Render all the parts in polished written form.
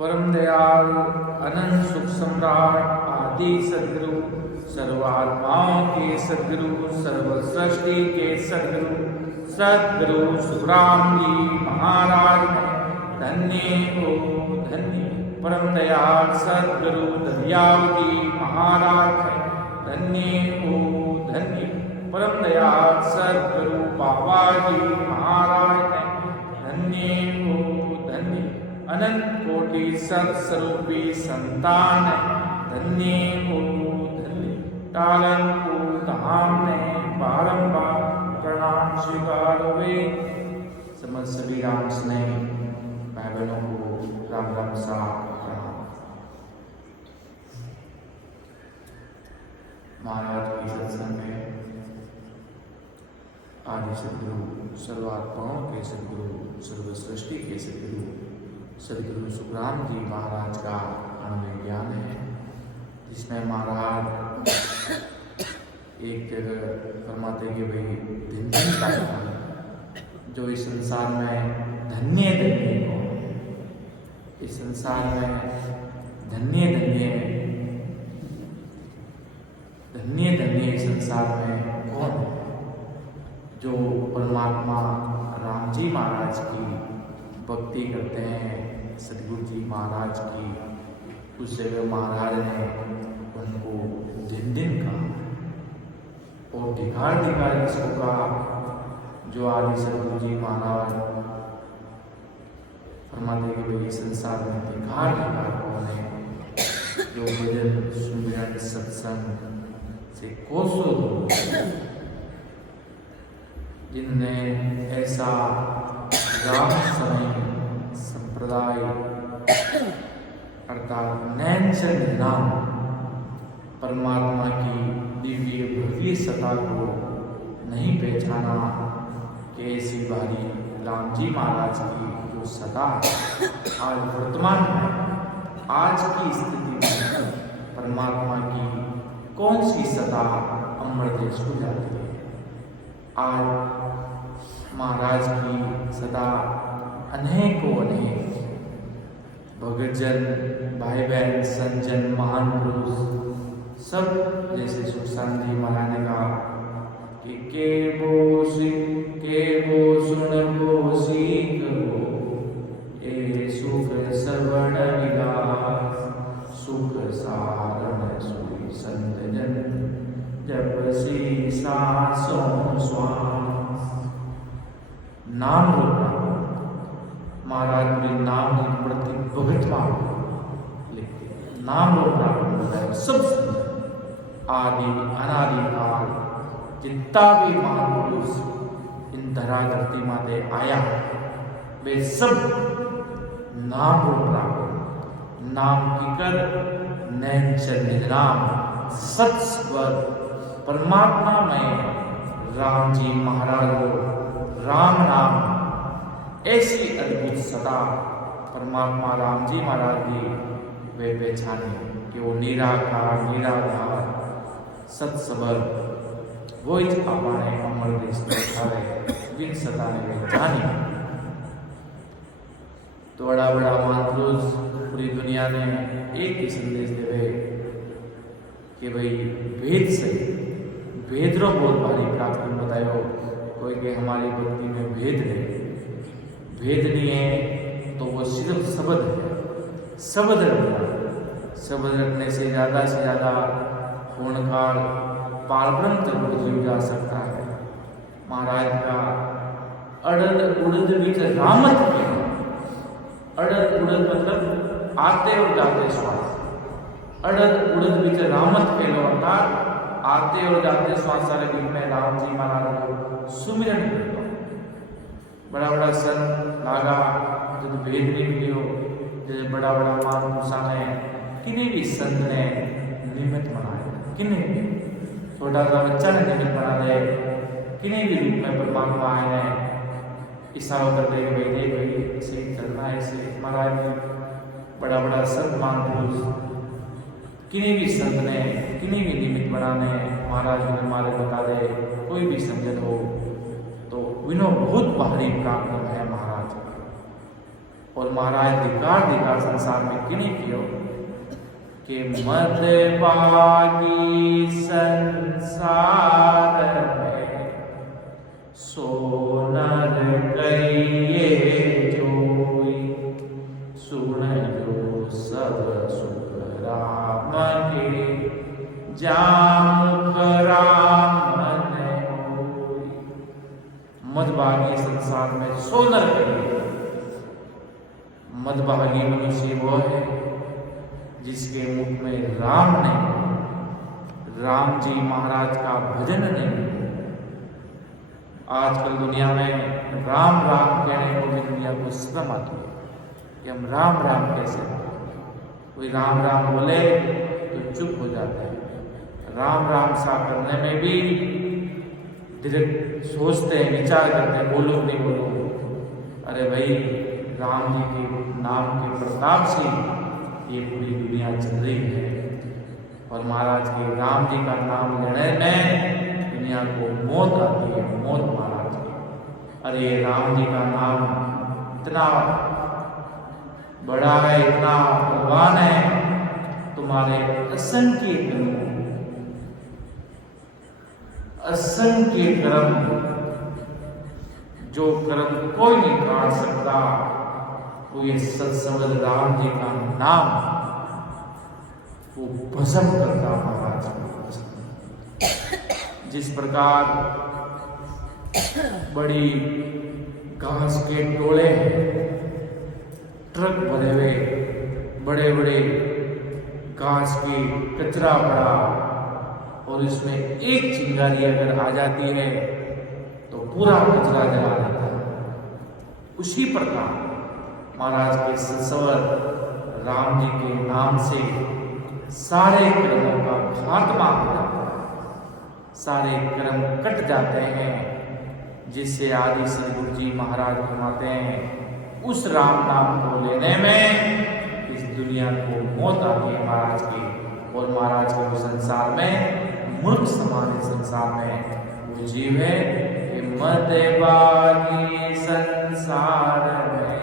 परम दयाल अनंत सुख सम्राट आदि सदगुरु सर्वात्माओं के सदगुरु सर्व सृष्टि के सदगुरु सुखराम जी महाराज धन्य हो धन्य। परम दयाल सदगुरु दरियावती महाराज धन्य हो धन्य। परम दयाल सदगुरु बाबा जी महाराज धन्य हो धन्य। अनंत कोटि सत्स्वरूपी संतान धन्य हो धन्य। टालनपुर धाम में बारंबार प्रणाम स्वीकार हुए। समस्त सभी राम स्नेह भाई बहनों को राम राम सा प्रणाम। महाराज की सत्संग में आदि सदगुरु सर्वात्माओं के सदगुरु सर्व सृष्टि के सदगुरु सुखराम जी महाराज का अनुभव ज्ञान है, जिसमें महाराज एक जगह फरमाते कि भाई दिन दिन का जो इस संसार में धन्य धन्य कौन है, इस संसार में धन्य धन्य धन्य धन्य संसार में कौन है जो परमात्मा राम जी महाराज की भक्ति करते हैं, सदगुरु जी महाराज की। उस जगह महाराज ने उनको दिन दिन कहा और धिकार धिकार इसको कहा जो आदि सदगुरु जी महाराज फरमाते कि भाई संसार में धिकार धिकार कौन है जो भजन सुमिरन सत्संग से कोसों दूर, जिनने ऐसा राम समय संप्रदाय अर्थात नैन से निराम परमात्मा की दिव्य भव्य सत्ता को नहीं पहचाना कि ऐसी बारी राम जी महाराज की जो सत्ता आज वर्तमान में आज की स्थिति में परमात्मा की कौन सी सत्ता अमर देश को जाती है। आज महाराज की सदा अनेकों अनेक भगतजन भाई बहन संजन महान पुरुष सब जैसे सुख शांति महाराज ने कहा कि के बो सुन बो सीख ए सुख श्रवण विलास सुख सारण सुई संत जन जब सी सांसों श्वास। नाम रूप महाराज ने नाम प्रति भगतवा लिखते नाम रूप सब आदि अनादि काल जितना भी महापुरुष इन धरा धरती माते आया वे सब नाम रूप नाम की कर नैन निराम सत्स्वर परमात्मा में राम जी महाराज राम नाम ऐसी अद्भुत सदा परमात्मा राम जी महाराज की वे पहचाने कि वो निराकार निराधार सत्सबर वो अपने अमर देश में जिन सदा ने वे जानी। तो बड़ा बड़ा महापुरुष पूरी दुनिया ने एक ही संदेश दे कि भाई भेद से भेदरो बहुत भारी प्राप्त बतायो कोई के हमारी भक्ति में भेद नहीं है तो वो सिर्फ शब्द है। शब्द रखने से ज़्यादा पूर्णकाल पारब्रह्म तक जीव जा सकता है। महाराज का अड़द उड़द बीच रामत के अड़द उड़द मतलब आते और जाते श्वास अड़द उड़द बीच रामत के अर्थात आते और जाते श्वास सारे दिन में राम जी महाराज को सुमिरन करते बड़ा बड़ा संत लागा जब भेद नहीं मिलियो जैसे बड़ा बड़ा महापुरुषा ने किन्हीं भी संत ने निमित्त बनाया किन्हीं भी छोटा सा बच्चा ने निमित्त बना दे किन्हीं भी रूप में परमात्मा आए ने इशारा कर दे भाई देख भाई ऐसे चलना है ऐसे महाराज ने बड़ा बड़ा संत महापुरुष किन्हीं भी संत ने किन्हीं भी निमित्त बनाने महाराज ने हमारे बता दे कोई भी संजन हो तो विनो बहुत भारी प्राप्त है महाराज और महाराज धिकार संसार में किने कियो कि मद बागी संसार में सोनर कहिए जोई सुन जो सब सुख राम के जामुख राम ने होई। मदभागी संसार में सोनर कहिए। मदभागी मनुष्य वो है जिसके मुख में राम नहीं, राम जी महाराज का भजन नहीं। आजकल दुनिया में राम राम कहने को भी दुनिया को शर्म आती है कि हम राम राम कैसे, कोई राम राम बोले तो चुप हो जाता है। राम राम सा करने में भी धीरे सोचते हैं, विचार करते हैं, बोलूं नहीं बोलूं। अरे भाई, राम जी के नाम के प्रताप से ये पूरी दुनिया चल रही है। और महाराज के राम जी का नाम लेने में दुनिया को मौत आती है, मौत महाराज की। अरे राम जी का नाम इतना बड़ा है, इतना भगवान है, तुम्हारे असंख्य कर्म, जो कर्म कोई नहीं काट सकता, वो ये सत्संग राम जी का नाम वो भस्म करता महाराज को। जिस प्रकार बड़ी घास के टोले ट्रक भरे हुए, बड़े बड़े घास की कचरा पड़ा और इसमें एक चिंगारी अगर आ जाती है तो पूरा कचरा जला देता है। उसी प्रकार महाराज के सत्सवर राम जी के नाम से सारे कर्मों का खात्मा हो जाता है, सारे कर्म कट जाते हैं। जिससे आदि श्री गुरु जी महाराज फरमाते हैं, उस राम नाम को लेने में इस दुनिया को मौत आती है महाराज की। और महाराज के संसार में मूर्ख समान संसार में वो जीव है कि मदबागी संसार में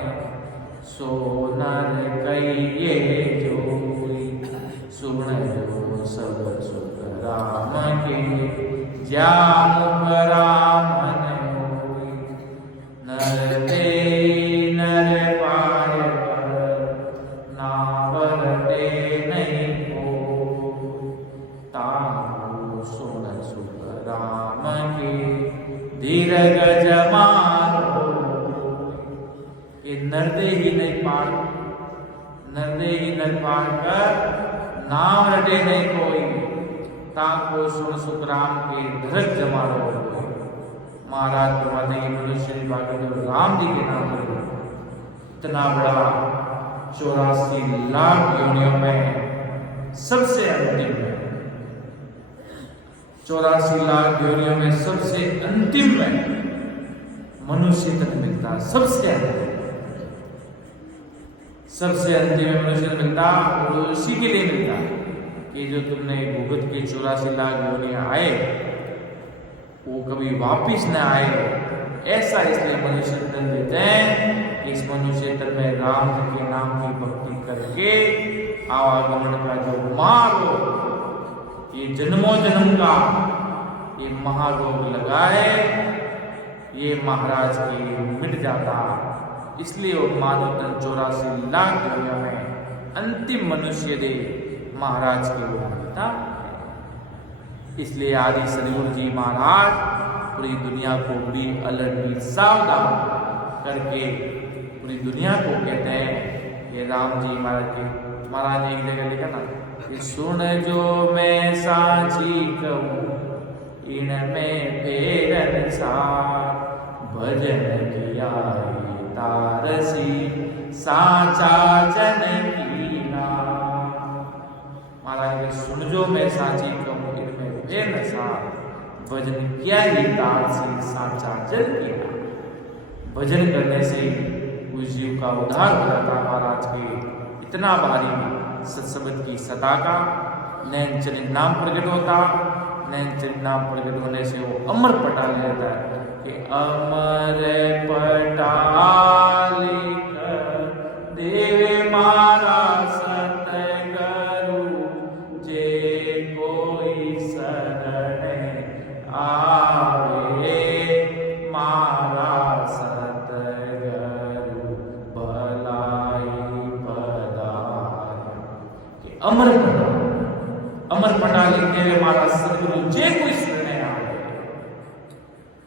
सोनर कहिए जोई सुन जो सब सुख राम के जामुख राम ने होई। नर ते नर पाय कर नावर ते नहीं हो ताहु सुन सुख राम के दीर्घ जमान हो। ये नरदे ही नहीं पार, नरदे ही नर पार कर नाम रटे नहीं कोई ताको सुन सुख राम के धरक जमानो हो। महाराज फरमाते हैं मनुष्य भागवत राम जी के नाम पर इतना बड़ा 84 लाख योनियों में सबसे अंतिम है, 84 लाख योनियों में सबसे अंतिम में मनुष्य तक मिलता, सबसे अंतिम में मनुष्य मिलता। और उसी के लिए मिलता कि जो तुमने भूगत के 84 लाख योनियां आए वो कभी वापिस न आए। ऐसा इसलिए मनुष्य तन देते हैं कि इस मनुष्य तन में राम के नाम की भक्ति करके आवागमन का जो मार्ग हो, ये जन्मों जन्म का ये महारोग लगाए, ये महाराज की मिट जाता। इसलिए वो मानव तन 84 लाख योनियों में अंतिम मनुष्य दे महाराज की वो मिलता। इसलिए आदि सदगुरु जी महाराज पूरी दुनिया को बड़ी अलर्ट सावधान करके पूरी दुनिया को कहते हैं। ये राम जी महाराज ने एक जगह लिखा ना कि सुन जो मैं साची कहूँ इनमें फेरन सार भजन किया तारसी साचा जन की नाम। महाराज के सुन जो मैं साची कहूँ इनमें फेरन सार भजन किया ही तारसी साचा जन की नाम। भजन करने से उस जीव का उद्धार हो जाता। महाराज के इतना भारी सत्संग की सता का नैन चरित नाम प्रकट होता। नैन चरित नाम प्रकट होने से वो अमर पटा ले लेता है कि अमर पटा लिख देवे मारा सतगुरु जे कोई शरणे आवे मारा सतगुरु भलाई पधारे। अमर पटा लिखते हुए मारा सतगुरु जे कोई शरणे आवे।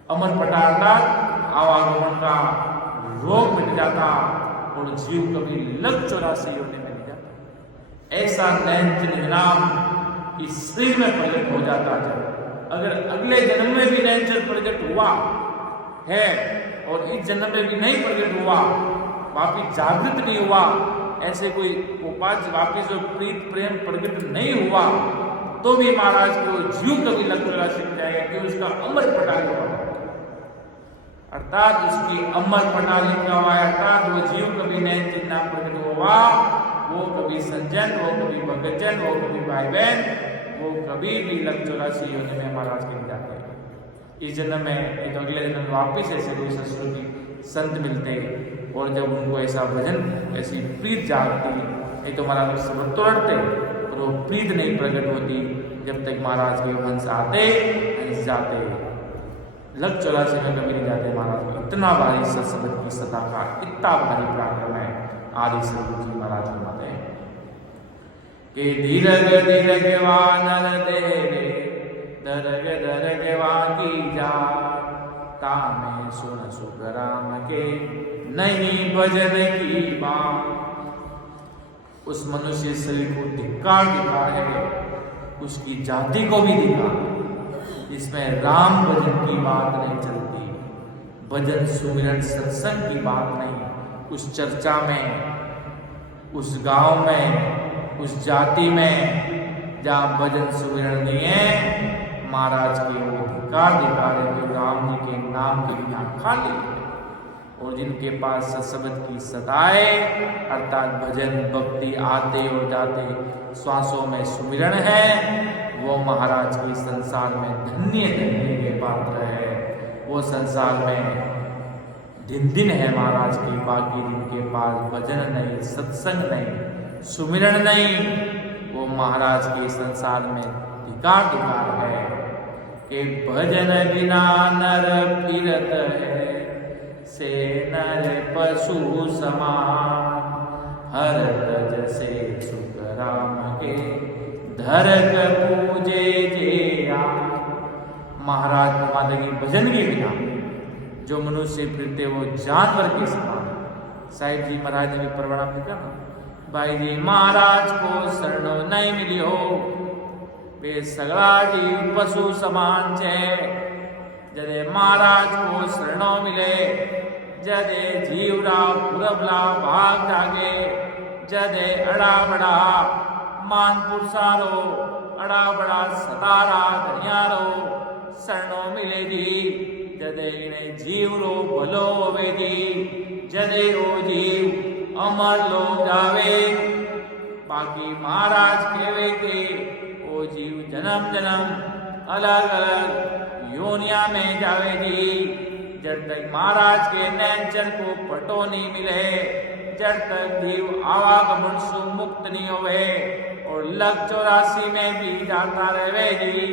अमर पटा आवागमन का रोग मिट जाता और जीव कभी लग 84 योनि में नहीं जाता। ऐसा नैन्य विराम इस शरीर में प्रकट हो जाता है। अगर अगले जन्म में भी नैन्य प्रकट हुआ है और इस जन्म में भी नहीं प्रकट हुआ, वापिस जागृत नहीं हुआ, ऐसे कोई वापिस जो प्रीत प्रेम प्रकट नहीं हुआ, तो भी महाराज को जीव कभी लग 84 में जाएगा कि उसका अमर पटा हुआ, अर्थात उसकी अमर पटा लिखा हुआ है। अर्थात वो जीव कभी नैन चिन्ह प्रकट हुआ, वो कभी संजन, वो कभी भगतजन, वो कभी भाई बहन, वो कभी भी लग 84 योनि में महाराज के जाते हैं। इस जन्म में एक अगले जन्म में वापिस ऐसे कोई संस्कृति संत मिलते और जब उनको ऐसा भजन, ऐसी प्रीत जागती, नहीं तो महाराज सब तोड़ते और वो प्रीत नहीं प्रकट होती जब तक महाराज के हंस आते हंस जाते। लग 84 में कभी नहीं जाते महाराज को। इतना भारी सत्संग की सदा का इतना भारी पराक्रम है आदि सदगुरु जी महाराज की माते के धीरज धीरज वानर देवे दरग दरग वाकी जा तामे सुन सुख राम के नहीं भजन की बात। उस मनुष्य शरीर को धिक्कार दिखा है, उसकी जाति को भी दिखा, इसमें राम भजन की बात नहीं चलती, भजन सुमिरन सत्संग की बात नहीं। उस चर्चा में, उस गांव में, उस जाति में जहाँ भजन सुमिरन नहीं है, महाराज के वो धिक्कार दिखा रहे जो राम जी के नाम के बिना खाली है। और जिनके पास सत्संग की सदाए अर्थात भजन भक्ति आते और जाते श्वासों में सुमिरन है, वो महाराज के संसार में धन्य धन्य के पात्र है। वो संसार में दिन दिन है महाराज के, बाकी जिनके पास भजन नहीं, सत्संग नहीं, सुमिरन नहीं, वो महाराज के संसार में धिक्कार धिक्कार है कि भजन बिना नर फिरत है से नर पशु समान हरत जैसे सुख राम के धरक पूजे जे महाराज माता की भजन के बिना जो मनुष्य फिरते वो जानवर के समान। साहिब जी महाराज ने भी परवाना लिखा ना, भाई जी महाराज को शरणो नहीं मिली हो, वे सगड़ा जीव पशु समान छे। जदे महाराज को शरणो मिले, जदे जीवरा पुरबला भाग जागे, जदे अड़ा बड़ा मान पुरसारो, अड़ा बड़ा सतारा धनियारो शरणो मिलेगी, जदे इन्हें जीव रो भलो होवेगी, जदे ओ जीव अमर लो जावे। बाकी महाराज कहवे थे ओ जीव जन्म जन्म अलग अलग योनिया में जावेगी। जब तक महाराज के नैनचर को पटो नहीं मिले, जब तक जीव आवागमन से मुक्त नहीं होवे और लग 84 में भी जाता रहेगी।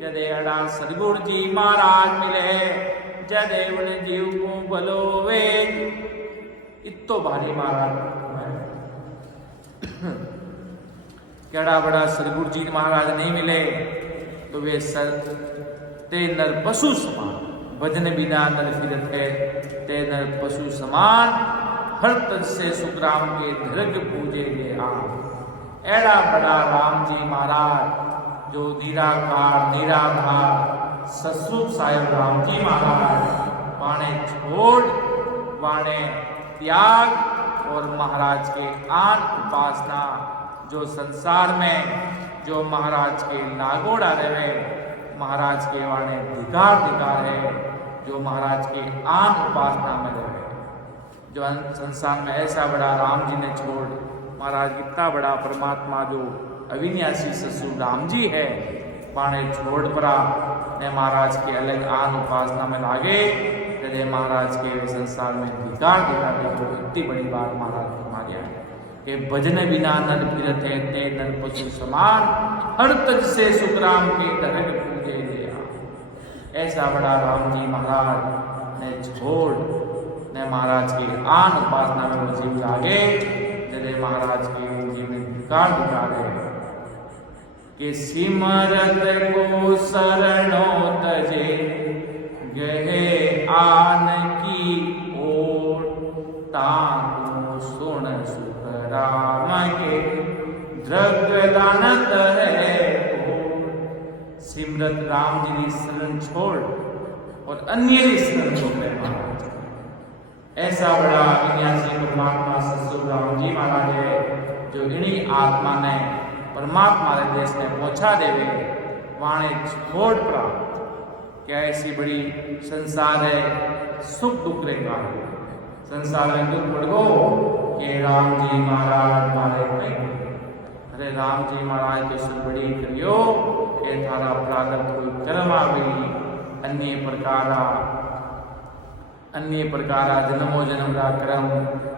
जदे अड़ा सदगुरु जी महाराज मिले, जदे उन जीव को भलो वे। इतो भारी महाराज केड़ा बड़ा सदगुरु जी महाराज नहीं मिले तो वे सर ते नर पशु समान, भजन बिना नर फिरत है ते नर पशु समान, हर तज से सुखराम के धरग पूजे ये आम। एड़ा बड़ा राम जी महाराज जो निराकार निराधार सस्वरूप साहेब राम जी महाराज वाणे छोड़ वाणे त्याग और महाराज के आन उपासना जो संसार में जो महाराज के लागोड़ा रहे, महाराज के वाणे धिकार धिकार है, जो महाराज के आन उपासना में रहे, जो संसार में ऐसा बड़ा राम जी ने छोड़ महाराज इतना बड़ा परमात्मा जो अविनाशी ससुर राम जी है पाने छोड़ पड़ा ने महाराज के अलग आन उपासना में लागे, यदि महाराज के संसार में धिकार दिखा दे तो इतनी बड़ी बात महाराज हमारी गया कि भजन बिना नर फिरत है ते नर पशु समान, हर तज से सुखराम के धरग पूजे गया। ऐसा बड़ा राम जी महाराज ने छोड़ ने महाराज की आन उपासना में वो जीव लागे, जरे महाराज के जीव में धिकार दिखारे कि सिमरत को शरणो तजे गहे आन की ओर, ताकू सुन सुख राम के द्रग दानत है। सिमरत राम जी की शरण छोड़ और अन्य की शरण छोड़ महाराज। ऐसा बड़ा विन्यासी परमात्मा ससुर राम जी महाराज है, जो इन्हीं आत्मा ने परमात्मा के देश में पहुंचा देवे वाणे छोड़ प्राप्त। क्या ऐसी बड़ी संसार है, सुख दुख रे कारण संसार में दुख बढ़ गो कि राम जी महाराज मारे नहीं। अरे राम जी महाराज के सुख बड़ी करियो ये थारा प्रारब्ध कोई कर्म आ गई, अन्य प्रकारा जन्मो जन्म का कर्म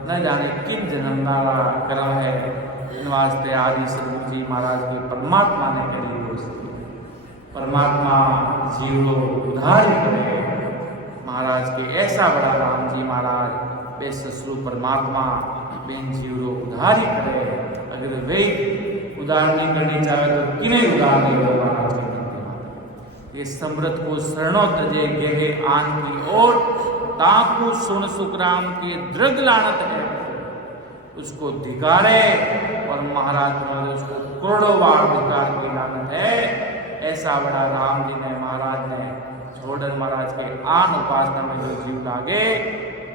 न जाने किन जन्म का कर्म है। इन वास्ते आदि सदगुरु जी महाराज की परमात्मा ने करी दोस्ती, परमात्मा जीव को उद्धार करे। महाराज के ऐसा बड़ा राम जी महाराज बे ससुर परमात्मा बेन जीव को उद्धार ही करे। अगर वे उद्धार नहीं करनी चाहे तो किन्हें उद्धार नहीं हो महाराज के। ये समृद्ध को शरणों तजे गेहे आन की ओर, ताकू सुन सुखराम के दृग लानत है। उसको धिकारे और महाराज ने उसको करोड़ों बार धिकार की लानत है। ऐसा बड़ा राम जी ने महाराज ने छोड़न महाराज के आन उपासना में जो जीव लागे,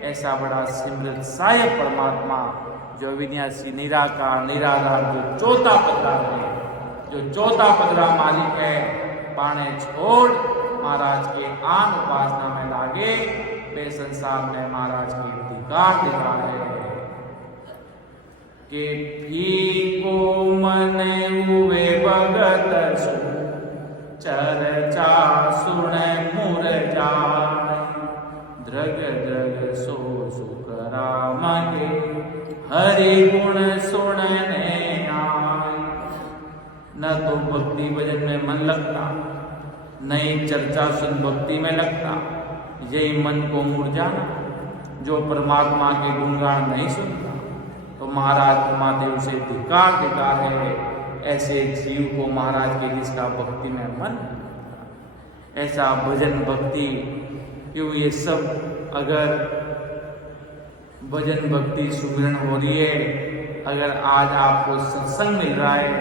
ऐसा बड़ा सिमृत साहेब परमात्मा जो विन्यासी निराकार निराधार जो चौथा पदरा है, जो चौथा पदरा मालिक है, पाने छोड़ महाराज के आन उपासना में लागे वे संसार में महाराज की धिकार दिखा है कि फीको मन हुए भगत चर्चा सुन मुर जाय, द्रग द्रग सो सुख राम के हरि गुण सुनने आय। न तो भक्ति भजन में मन लगता, नई चर्चा सुन भक्ति में लगता, यही मन को मुरझाना। जो परमात्मा के गुणगान नहीं सुनता तो महाराज महादेव से धिकार है। ऐसे जीव को महाराज के जिसका भक्ति में मन, ऐसा भजन भक्ति क्यों ये सब अगर भजन भक्ति सुमिरन हो रही है, अगर आज आपको सत्संग मिल रहा है,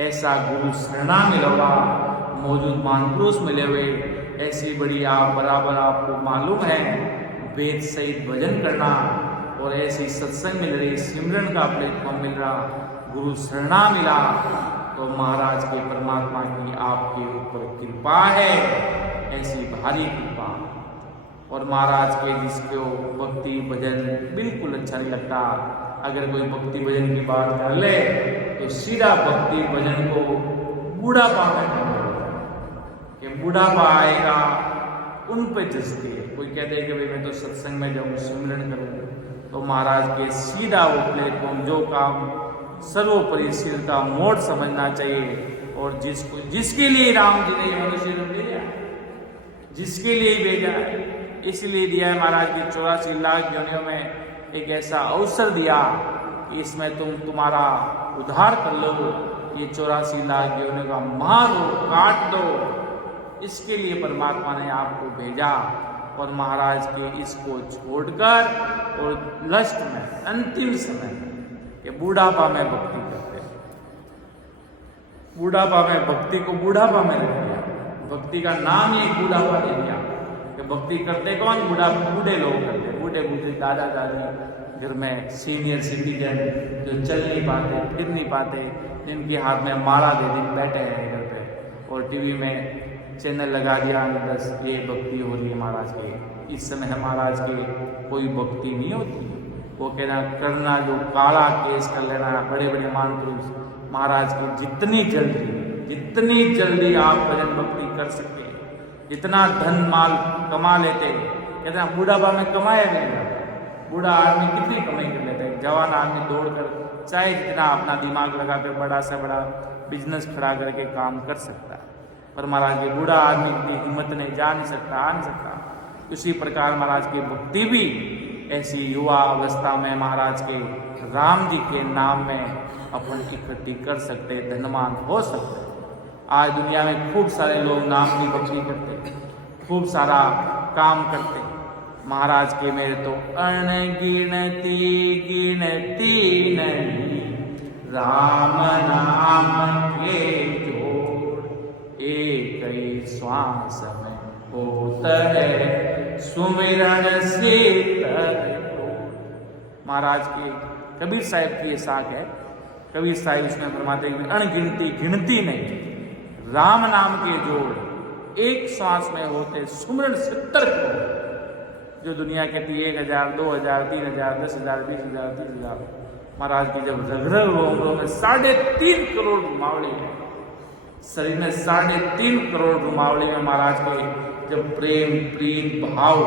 ऐसा गुरु शरणा मिलोगा, मौजूद महापुरुष मिले हुए, ऐसी बड़ी आप बराबर आपको मालूम है वेद सहित भजन करना और ऐसी सत्संग मिल रही, सिमरन का प्लेटफॉर्म मिल रहा, गुरु शरणा मिला, तो महाराज के परमात्मा की आपके ऊपर कृपा है, ऐसी भारी कृपा। और महाराज के जिसको भक्ति भजन बिल्कुल अच्छा नहीं लगता, अगर कोई भक्ति भजन की बात कर ले तो सीधा भक्ति भजन को बूढ़ापा में कि बूढ़ापा आएगा उन पे जचती है। कोई कहते हैं कि भाई मैं तो सत्संग में जाऊँ सिमरन करूँ, तो महाराज के सीधा वो प्लेटफॉर्म जो काम सर्वोपरि सिर का मोड़ समझना चाहिए। और जिसके लिए राम जी ने मनुष्य रूप दिया, जिसके लिए भेजा है, इसलिए दिया है महाराज की 84 लाख योनियों में एक ऐसा अवसर दिया कि इसमें तुम्हारा उद्धार कर लो, ये 84 लाख योनियों का मारो काट दो। इसके लिए परमात्मा ने आपको भेजा और महाराज के इसको छोड़कर और लास्ट में अंतिम समय के बूढ़ापा में भक्ति करते, बूढ़ापा में भक्ति को बूढ़ापा में रख दिया, भक्ति का नाम ही बूढ़ापा दे दिया कि भक्ति करते कौन, बूढ़े लोग करते, बूढ़े दादा दादी घर में सीनियर सिटीजन जो चल नहीं पाते फिर नहीं पाते, जिनके हाथ में माला दे दिन बैठे हैं घर पे और टीवी में चैनल लगा दिया, बस ये भक्ति हो रही है महाराज की। इस समय महाराज की कोई भक्ति नहीं होती, वो कहना करना जो काला केस कर लेना, बड़े बड़े महापुरुष महाराज की जितनी जल्दी आप भजन भक्ति कर सके, जितना धन माल कमा लेते, कहते बूढ़ापा में कमाया नहीं, बूढ़ा आदमी कितनी कमाई कर लेता है, जवान आदमी दौड़कर चाहे जितना अपना दिमाग लगाकर बड़ा से बड़ा बिजनेस खड़ा करके काम कर सकता है, पर महाराज ये बूढ़ा आदमी की हिम्मत नहीं, जा नहीं सकता, आ नहीं सकता। उसी प्रकार महाराज की भक्ति भी ऐसी युवा अवस्था में महाराज के राम जी के नाम में अपन इकट्ठी कर सकते, धनवान हो सकते। आज दुनिया में खूब सारे लोग नाम की भक्ति करते, खूब सारा काम करते। महाराज के मेरे तो अनगिनती गिनती नहीं, राम नाम के जोड़ एक ही श्वास में होता है सुमिरन से। महाराज के कबीर साहिब की ये साख है। कबीर साहिब इसमें फरमाते हैं अनगिनती गिनती नहीं, राम नाम के जोड़ एक श्वास में होते सुमिरन 70 करोड़। जो दुनिया कहती है 1000, 2000, 3000, 10,000, 20,000, 30,000, महाराज की जब रग-रग रोम में 3.5 करोड़ रुमावली है, शरीर में 3.5 करोड़ रुमावली में महाराज के जब प्रेम प्रीत भाव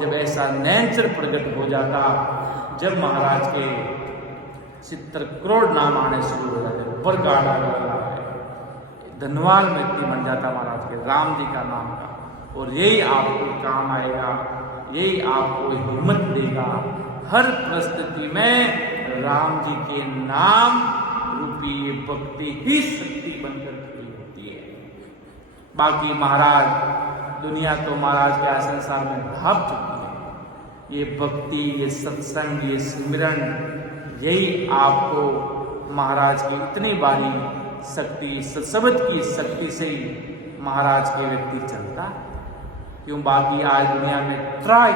जब ऐसा नेचर प्रकट हो जाता, जब महाराज के 70 करोड़ नाम आने शुरू हो जाते, बरगाड़ा धनवान व्यक्ति बन जाता महाराज के राम जी का नाम का। और यही आपको काम आएगा, यही आपको हिम्मत देगा। हर परिस्थिति में राम जी के नाम रूपी भक्ति ही शक्ति बनकर खड़ी होती है। बाकी महाराज दुनिया तो महाराज के संसार में ढाप चुकी है। ये भक्ति, ये सत्संग, ये सिमरन, यही आपको महाराज की इतनी बारी शक्ति, शब्द की शक्ति से ही महाराज के व्यक्ति चलता है। क्यों बाकी आज दुनिया में त्राई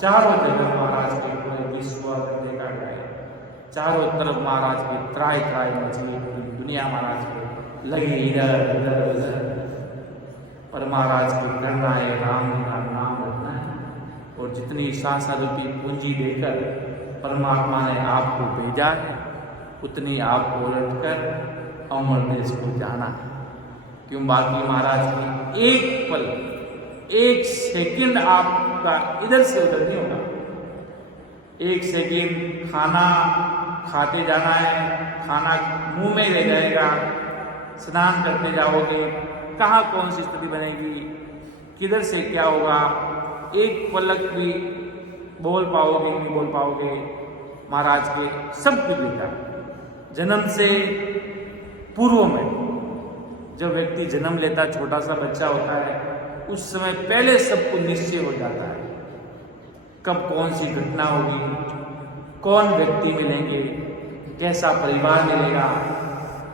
चारों जगह महाराज के पूरे विश्व में देखा गया है, चारों तरफ महाराज की त्राई मछली पूरी दुनिया महाराज को लगी इधर उधर। पर महाराज को करना है राम जी का नाम रखना है, और जितनी सांसा रूपी पूंजी देकर परमात्मा ने आपको भेजा है, उतनी आपको रखकर अमर देश को जाना है। क्यों बाकी महाराज की एक पल, एक सेकंड आपका इधर से उधर नहीं होगा। एक सेकंड खाना खाते जाना है, खाना मुंह में रह जाएगा, स्नान करते जाओगे, कहाँ कौन सी स्थिति बनेगी, किधर से क्या होगा, एक पलक भी बोल पाओगे नहीं बोल पाओगे। महाराज के सब कुछ लिखा जन्म से पूर्व में। जब व्यक्ति जन्म लेता, छोटा सा बच्चा होता है, उस समय पहले सबको निश्चय हो जाता है कब कौन सी घटना होगी, कौन व्यक्ति मिलेंगे, कैसा परिवार मिलेगा,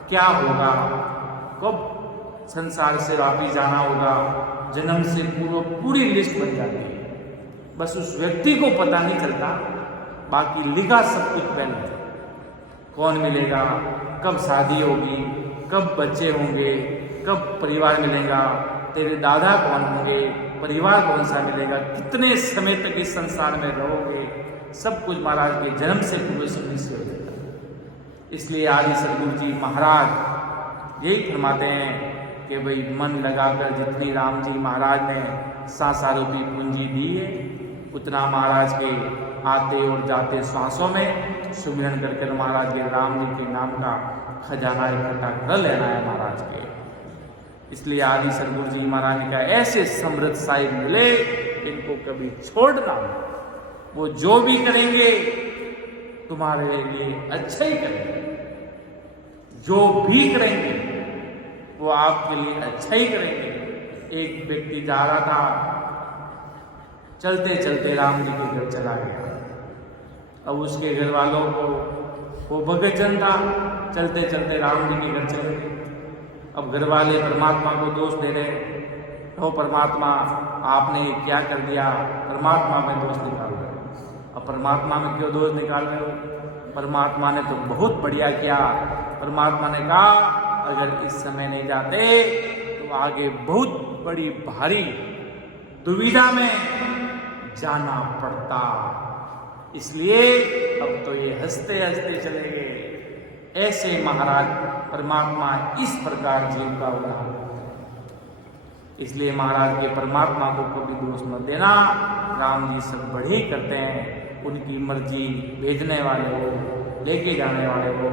क्या होगा, कब संसार से वापिस जाना होगा। जन्म से पूर्व पूरी लिस्ट बन जाती है। बस उस व्यक्ति को पता नहीं चलता, बाकी लिखा सब कुछ पहले। कौन मिलेगा, कब शादी होगी, कब बच्चे होंगे, कब परिवार मिलेगा, तेरे दादा कौन होंगे, परिवार कौन सा मिलेगा, कितने समय तक इस संसार में रहोगे, सब कुछ महाराज के जन्म से पूरे समय से हो जाता है। इसलिए आदि सदगुरु जी महाराज यही फरमाते हैं कि भाई मन लगाकर जितनी राम जी महाराज ने सांसा रूपी पूंजी दी है, उतना महाराज के आते और जाते श्वासों में सुमिरन करके महाराज के राम जी के नाम का खजाना इकट्ठा कर लेना है महाराज के। इसलिए आदि सदगुरु जी महाराज ने कहा ऐसे समृद्ध साहिब मिले, इनको कभी छोड़ना। वो जो भी करेंगे तुम्हारे लिए अच्छा ही करेंगे, जो भी करेंगे वो आपके लिए अच्छा ही करेंगे। एक व्यक्ति जा रहा था, चलते चलते राम जी के घर चला गया। अब उसके घर वालों को, वो भगतजन था, चलते चलते राम जी के घर चले गए। अब घर वाले परमात्मा को दोष दे रहे, तो परमात्मा आपने क्या कर दिया, परमात्मा में दोष निकाल रहे हो। अब परमात्मा में क्यों दोष निकाल रहे हो, परमात्मा ने तो बहुत बढ़िया किया। परमात्मा ने कहा अगर इस समय नहीं जाते तो आगे बहुत बड़ी भारी दुविधा में जाना पड़ता, इसलिए अब तो ये हंसते हंसते चले गए। ऐसे महाराज परमात्मा इस प्रकार जीव का उदाहरण। इसलिए महाराज के परमात्मा को कभी दोष मत देना, राम जी सब बढ़ी करते हैं। उनकी मर्जी, भेजने वाले हो, लेके जाने वाले हो,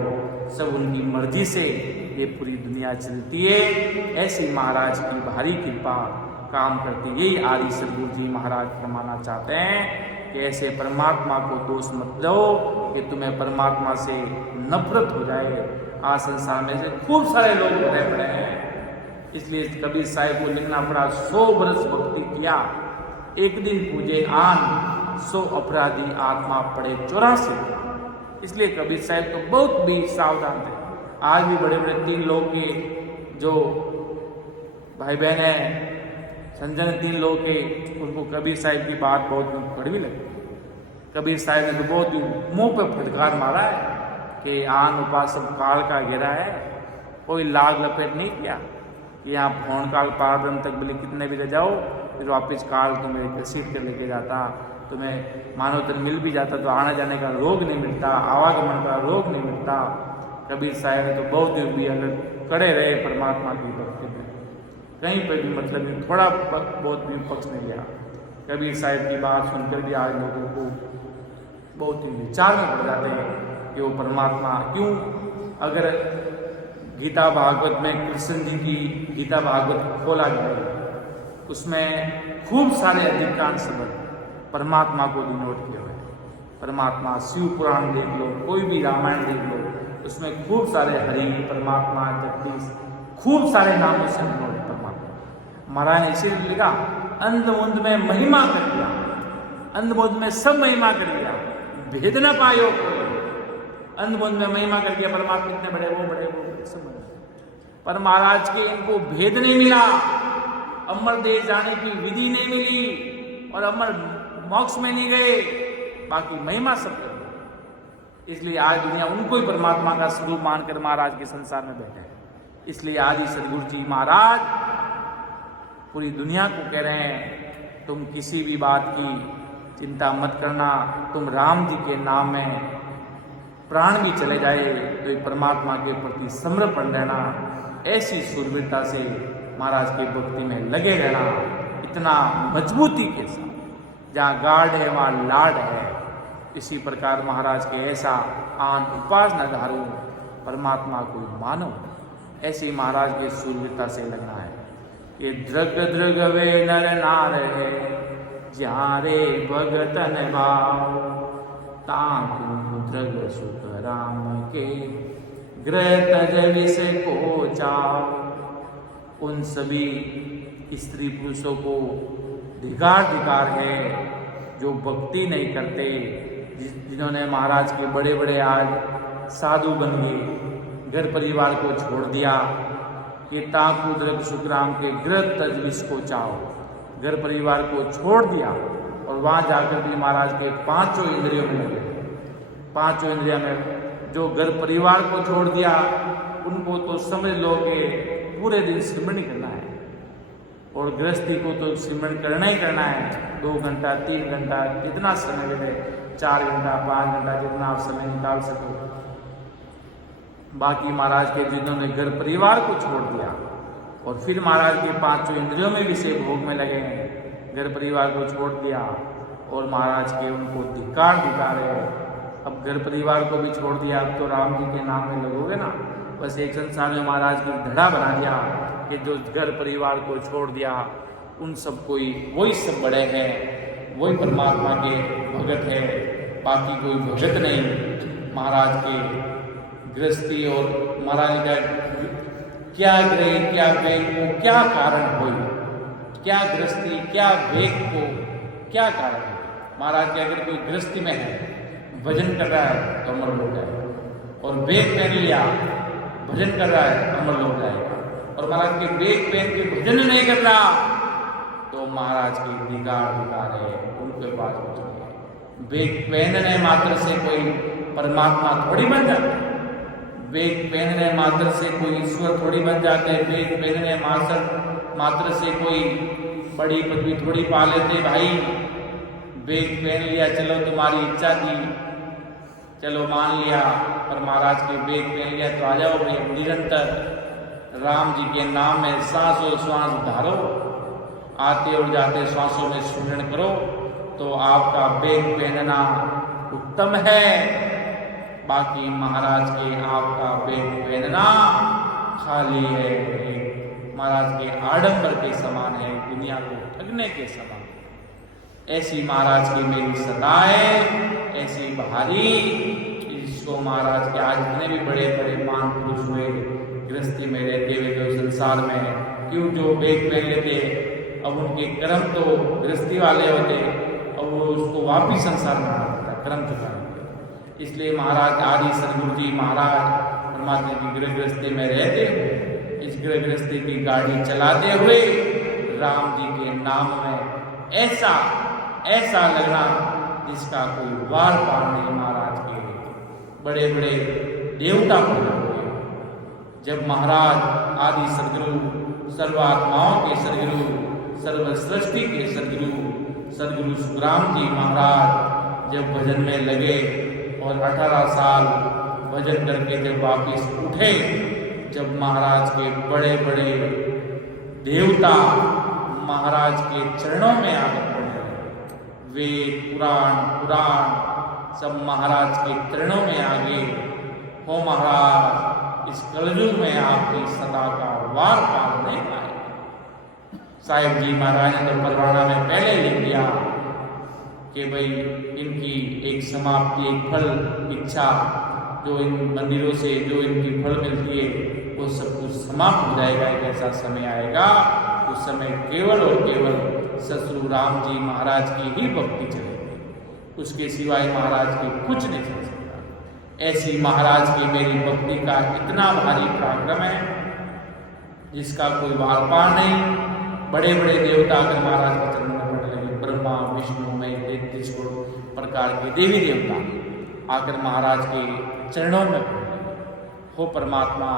सब उनकी मर्जी से ये पूरी दुनिया चलती है। ऐसी महाराज की भारी कृपा काम करती। यही आदि सदगुरु जी महाराज फरमाना चाहते हैं कि ऐसे परमात्मा को दोष मत दो कि तुम्हें परमात्मा से नफरत हो जाए। आज संसार में से खूब सारे लोग भरे पड़े हैं, इसलिए कबीर साहिब को लिखना पड़ा 100 बरस भक्ति किया, एक दिन पूजे आन, 100 अपराधी आत्मा पड़े 84। इसलिए कबीर साहिब तो बहुत भी सावधान थे। आज भी बड़े बड़े 3 लोग के जो भाई बहन हैं, संजन 3 लोग के, उनको कबीर साहिब की बात बहुत कड़वी लगी। कबीर साहिब ने तो बहुत मुंह पे फटकार मारा है कि आन उपासक काल का घेरा है, कोई लाग लपेट नहीं किया कि यहाँ फोन काल पारब्रह्म तक बोले कितने भी ले जाओ, फिर वापस काल तुम्हें घसीट कर लेके जाता, तुम्हें मानव तन मिल भी जाता तो आने जाने का रोग नहीं मिलता, आवागमन का रोग नहीं मिलता। कबीर साहिब ने तो बहुत भी अगर कड़े रहे परमात्मा की भक्ति में, कहीं पर भी मतलब नहीं, थोड़ा बहुत भी पक्ष नहीं लिया। कबीर साहिब की बात सुनकर भी आज लोगों को बहुत ही विचार में पड़ जाते हैं कि वो परमात्मा क्यों। अगर गीता भागवत में कृष्ण जी की गीता भागवत खोला जाए, उसमें खूब सारे अधिकांश शब्द परमात्मा को डिनोट किया हुआ है। परमात्मा शिव पुराण देख लो, कोई भी रामायण देख लो, उसमें खूब सारे हरि, परमात्मा, जगदीश, खूब सारे नामों से डिनोट परमात्मा। महाराज ने इसीलिए लिखा अंध मुंद में महिमा कर दिया, अंध मुंद में सब महिमा कर दिया, भेद न पायो कोई। अंध मुंद में महिमा कर दिया, परमात्मा इतने बड़े वो बड़े वो सब, पर महाराज के इनको भेद नहीं मिला, अमर देश जाने की विधि नहीं मिली और अमर मोक्ष में नहीं गए, बाकी महिमा सब कर दी। इसलिए आज दुनिया उनको ही परमात्मा का स्वरूप मानकर महाराज के संसार में बैठे हैं। इसलिए आदि सदगुरु जी महाराज पूरी दुनिया को कह रहे हैं, तुम किसी भी बात की चिंता मत करना, तुम राम जी के नाम में प्राण भी चले जाए तो ये परमात्मा के प्रति समर्पण रहना, ऐसी सूरवीरता से महाराज की भक्ति में लगे रहना, इतना मजबूती के साथ। जहाँ गाढ़ है वहाँ लाड है। इसी प्रकार महाराज के ऐसा आन उपासना धारू परमात्मा को मानो, ऐसे महाराज के सूरवीरता से लगना है। ये द्रग द्रग वे नर नार है, जहाँ रे भगतन भाव, ताकू द्रग सुख राम के, ग्रह तज विष को चाव। उन सभी स्त्री पुरुषों को धिकार है जो भक्ति नहीं करते, जिन्होंने महाराज के बड़े बड़े आज साधु बन गए, घर परिवार को छोड़ दिया कि ताकू द्रग सुखराम के ग्रह तज विष को चाओ, घर परिवार को छोड़ दिया और वहाँ जाकर भी महाराज के 5 इंद्रियों में लगे। 5 इंद्रियों में जो घर परिवार को छोड़ दिया, उनको तो समझ लो कि पूरे दिन सिमरन ही करना है, और गृहस्थी को तो सिमरन करना ही करना है। 2 घंटा 3 घंटा कितना समय मिले, 4 घंटा 5 घंटा जितना आप समय निकाल सको। बाकी महाराज के जिन्होंने घर परिवार को छोड़ दिया और फिर महाराज के 5 इंद्रियों में विषय भोग में लगे हैं, घर परिवार को छोड़ दिया और महाराज के उनको धिक्कार है। अब घर परिवार को भी छोड़ दिया, अब तो राम जी के नाम में लगोगे ना। बस एक संसार में महाराज की धड़ा बना दिया कि जो घर परिवार को छोड़ दिया उन सब कोई वही सब बड़े हैं, वही परमात्मा के भगत है, बाकी कोई भगत नहीं। महाराज के गृहस्थी और महाराज का क्या ग्रह क्या वेग को क्या कारण हुई, क्या गृहस्थी क्या वेग को क्या कारण है। महाराज के अगर कोई गृहस्थी में है, भजन कर रहा है तो अमर हो जाएगा, और वेग पहन लिया भजन कर रहा है अमर हो जाएगा, और महाराज के वेग पहन के भजन नहीं कर रहा तो महाराज की धिकार है, उनके पास कुछ नहीं है। वेग पहनने मात्र से कोई परमात्मा थोड़ी बन जाता है, वेग पहनने मात्र से कोई ईश्वर थोड़ी बन जाते हैं, वेग पहनने मात्र से कोई बड़ी पदवी थोड़ी पा लेते भाई। वेग पहन लिया, चलो तुम्हारी इच्छा थी, चलो मान लिया, पर महाराज के वेग पहन लिया तो आ जाओ भाई, निरंतर राम जी के नाम में सांसों श्वास धारो, आते और जाते श्वासों में स्मरण करो, तो आपका बेग पहनना उत्तम है, बाकी महाराज के आपका बेग पहनना खाली है, महाराज के आडंबर के समान है, दुनिया को ठगने के समान। ऐसी महाराज की मेरी सदा है, ऐसी भारी, इसको महाराज के आज जितने भी बड़े बड़े महान पुरुष हुए गृहस्थी में रहते हुए जो संसार में क्यों जो बेग पहन लेते, अब उनके कर्म तो गृहस्थी वाले होते, अब वो उसको वापिस संसार में आना पड़ता, कर्म चुकाने। इसलिए महाराज आदि सदगुरु जी महाराज परमात्मा की गृह गृहस्थी में रहते हुए, इस गृह गृहस्थी की गाड़ी चलाते हुए राम जी के नाम में ऐसा ऐसा लगना जिसका कोई वार पार नहीं। महाराज के बड़े बड़े देवता प्रकट हुए जब महाराज आदि सदगुरु, सर्वात्माओं के सदगुरु, सर्व सृष्टि के सदगुरु सुखराम जी महाराज जब भजन में लगे और 18 साल भजन करके जब वापिस उठे, जब महाराज के बड़े बड़े देवता महाराज के चरणों में आकर वेद पुराण सब महाराज के चरणों में आ गए। हो महाराज, इस कलयुग में आपकी सदा का वार पार नहीं पाए। साहिब जी महाराज ने तो परवाना में पहले लिख दिया कि भाई इनकी एक समाप्ति, एक फल इच्छा जो इन मंदिरों से जो इनकी फल मिलती है वो सब कुछ समाप्त हो जाएगा। एक ऐसा समय आएगा, उस समय केवल और केवल ससुर राम जी महाराज की ही भक्ति चलेगी, उसके सिवाय महाराज की कुछ नहीं चल सकता। ऐसी महाराज की मेरी भक्ति का इतना भारी पराक्रम है जिसका कोई वार पार नहीं। बड़े बड़े देवता अगर महाराज के चरणों में पड़ने लगे, ब्रह्मा विष्णु महेश 33 प्रकार के देवी देवता आकर महाराज के चरणों में पड़ने लगे। हो परमात्मा,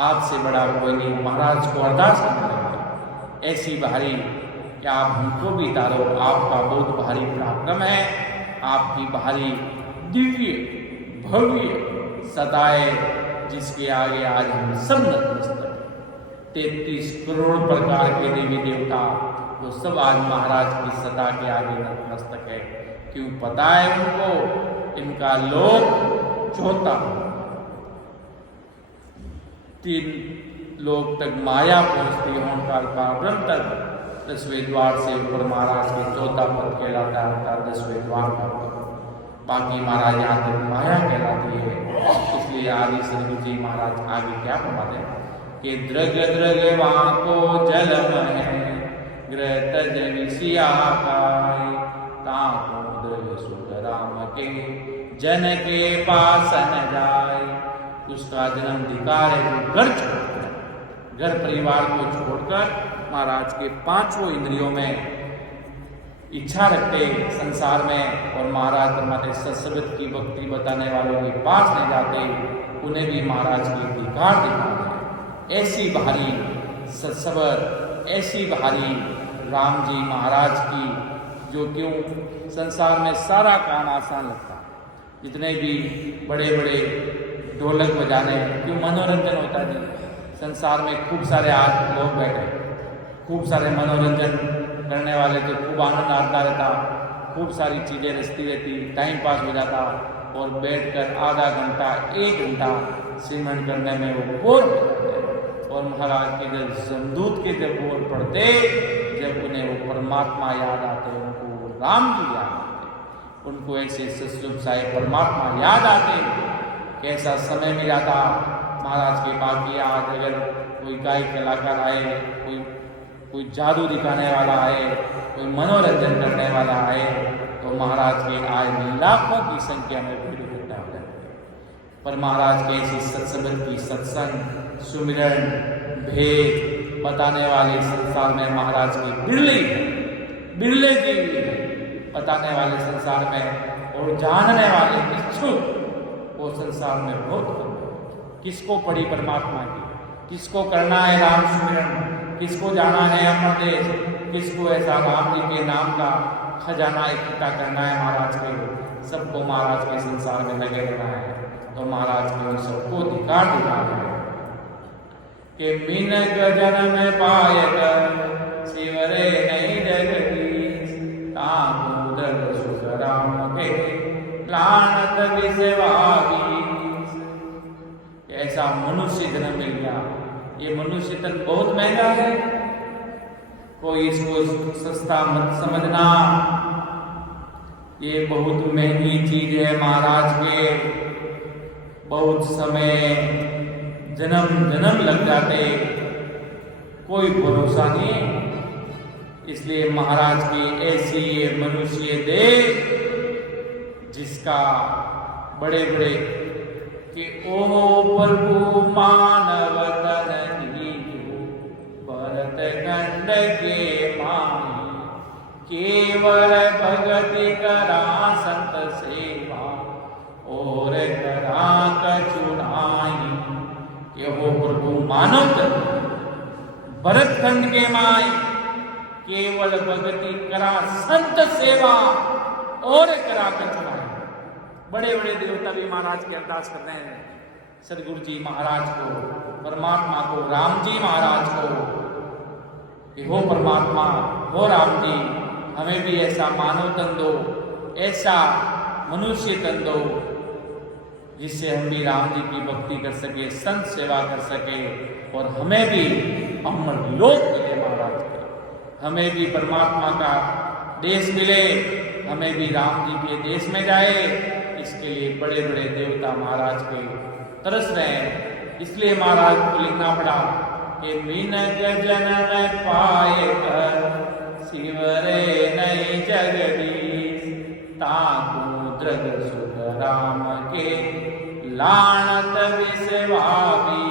आपसे बड़ा कोई नहीं, महाराज को अरदास करने लगे ऐसी भारी कि आप हमको भी तारो, आपका बहुत भारी पराक्रम है, आपकी भारी दिव्य भव्य सताए जिसके आगे आज हम सब नतमस्तक। 33 करोड़ प्रकार के देवी देवता वो सब आज महाराज की सता के आगे नतमस्तक है। क्यों पता है उनको, इनका लोक चौथा 3 लोक तक माया पहुंचती है, ओंकार का ब्रह्म तक 10वें द्वार से ऊपर महाराज के चौथा पद कहलाता है, 10वें द्वार का पद। बाकी महाराज यहाँ तक माया कहलाती है। इसलिए आदि सदगुरु जी महाराज आगे क्या फरमाते हैं कि द्रग द्रग वाको जलम है, ग्रह तज विषयाकाय, ताको द्रग सुख राम के जन के पास न जाए। उसका जन्म धिकार है, घर छोड़कर, घर परिवार को छोड़कर महाराज के 5 इंद्रियों में इच्छा रखते संसार में, और महाराज परमात्मा सत्संगत की भक्ति बताने वालों के पास नहीं जाते, उन्हें भी महाराज के अधिकार दिखाते। ऐसी भारी सत्संगत, ऐसी भारी राम जी महाराज की, जो क्यों संसार में सारा काम आसान लगता, जितने भी बड़े बड़े ढोलक बजाने, क्यों मनोरंजन होता है। संसार में खूब सारे आज लोग बैठे, खूब सारे मनोरंजन करने वाले, तो खूब आनंद आता रहता, खूब सारी चीज़ें रचती रहती, टाइम पास हो जाता, और बैठकर आधा घंटा 1 घंटा श्रीमंत करने में वो बोर हो जाते। और महाराज के जब जमदूत के जब बोल पड़ते, जब उन्हें वो परमात्मा याद आते, उनको राम जी याद आते, उनको ऐसे ससुर साहिब परमात्मा याद आते। कैसा समय मिला था महाराज के बाकी आज अगर कोई गायक कलाकार आए, कोई जादू दिखाने वाला आए, कोई मनोरंजन करने वाला आए, तो महाराज के आज लाखों की संख्या में भीड़ इकट्ठा हो जाती है। पर महाराज के ऐसी सत्संग की सत्संग, सुमिरन, भेद बताने वाले संसार में महाराज की बिरले की बताने वाले संसार में, और जानने वाले इच्छुक वो संसार में बहुत कम। किसको पड़ी परमात्मा की, किसको करना है राम सुमिरन, किसको जाना है अमर देश, किसको ऐसा राम जी के नाम का खजाना इकट्ठा करना है महाराज के, सबको महाराज के संसार में लगे रहना है। तो महाराज के उन सबको अधिकार दिखाना है कि मिनक जन्म पायक शिवरे नहीं जगदीश, तामुद्र मनुष्य जन्म मिल गया। ये मनुष्य तन बहुत महंगा है, कोई इसको सस्ता मत समझना। ये बहुत महंगी चीज है महाराज के, बहुत समय जन्म लग जाते, कोई भरोसा नहीं। इसलिए महाराज की ऐसी ये मनुष्य दे जिसका बड़े बड़े कि ओ प्रभु मानव तन दीजो भरत खंड के माही, केवल भगति करा संत सेवा और करा कछु नाहि। कि हो प्रभु मानव तन भरत खंड के माई, केवल भगति करा संत सेवा और करा कछु नाहि। बड़े बड़े देवता भी महाराज की अरदास कर रहे हैं, सदगुरु जी महाराज को, परमात्मा को, राम जी महाराज को कि हो परमात्मा, हो राम जी, हमें भी ऐसा मानव तन दो, ऐसा मनुष्य तन दो जिससे हम भी राम जी की भक्ति कर सके, संत सेवा कर सके और हमें भी अमर लोक मिले महाराज के, हमें भी परमात्मा का देश मिले, हमें भी राम जी के देश में जाए। इसके लिए बड़े बड़े देवता महाराज के तरस रहे हैं। इसलिए महाराज को लिखना पड़ा कि मीनक जनन पाए कर शिवरे नई जगदीश, ताकू द्रग सुख राम के लानत विषवावी।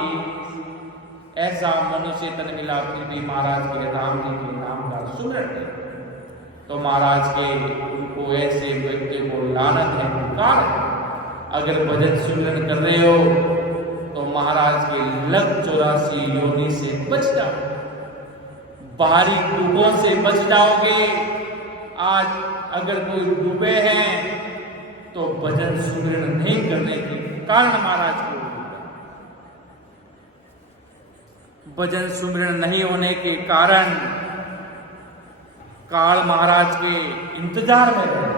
ऐसा मनुष्य तन मिला, फिर भी महाराज के राम जी के नाम का सुमरण तो महाराज के उनको ऐसे व्यक्ति को लानत है, पुकार है। अगर भजन सुमरण कर रहे हो तो महाराज के लग 84 योनि से बच जाओ, बाहरी डूबों से बच जाओगे। आज अगर कोई डूबे हैं तो भजन सुमरण नहीं करने के कारण महाराज को, भजन सुमरण नहीं होने के कारण काल महाराज के इंतजार में रहता।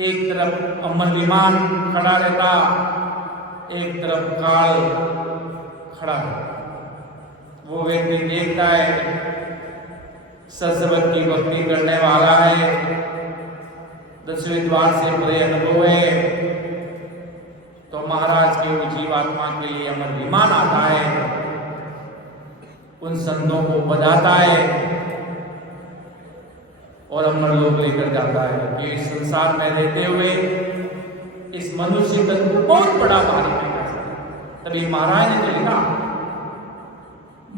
एक तरफ अमर विमान खड़ा रहता, एक तरफ काल खड़ा रहता। वो व्यक्ति देखता है सत्संग की भक्ति करने वाला है, 10वें द्वार से बड़े अनुभव है, तो महाराज के वो जीवात्मा के लिए अमर विमान आता है, उन संतों को बजाता है और अमर लोक लेकर जाता है। कि इस संसार में रहते हुए इस मनुष्य तक बहुत बड़ा भारी है। तभी महाराज ने लिखा,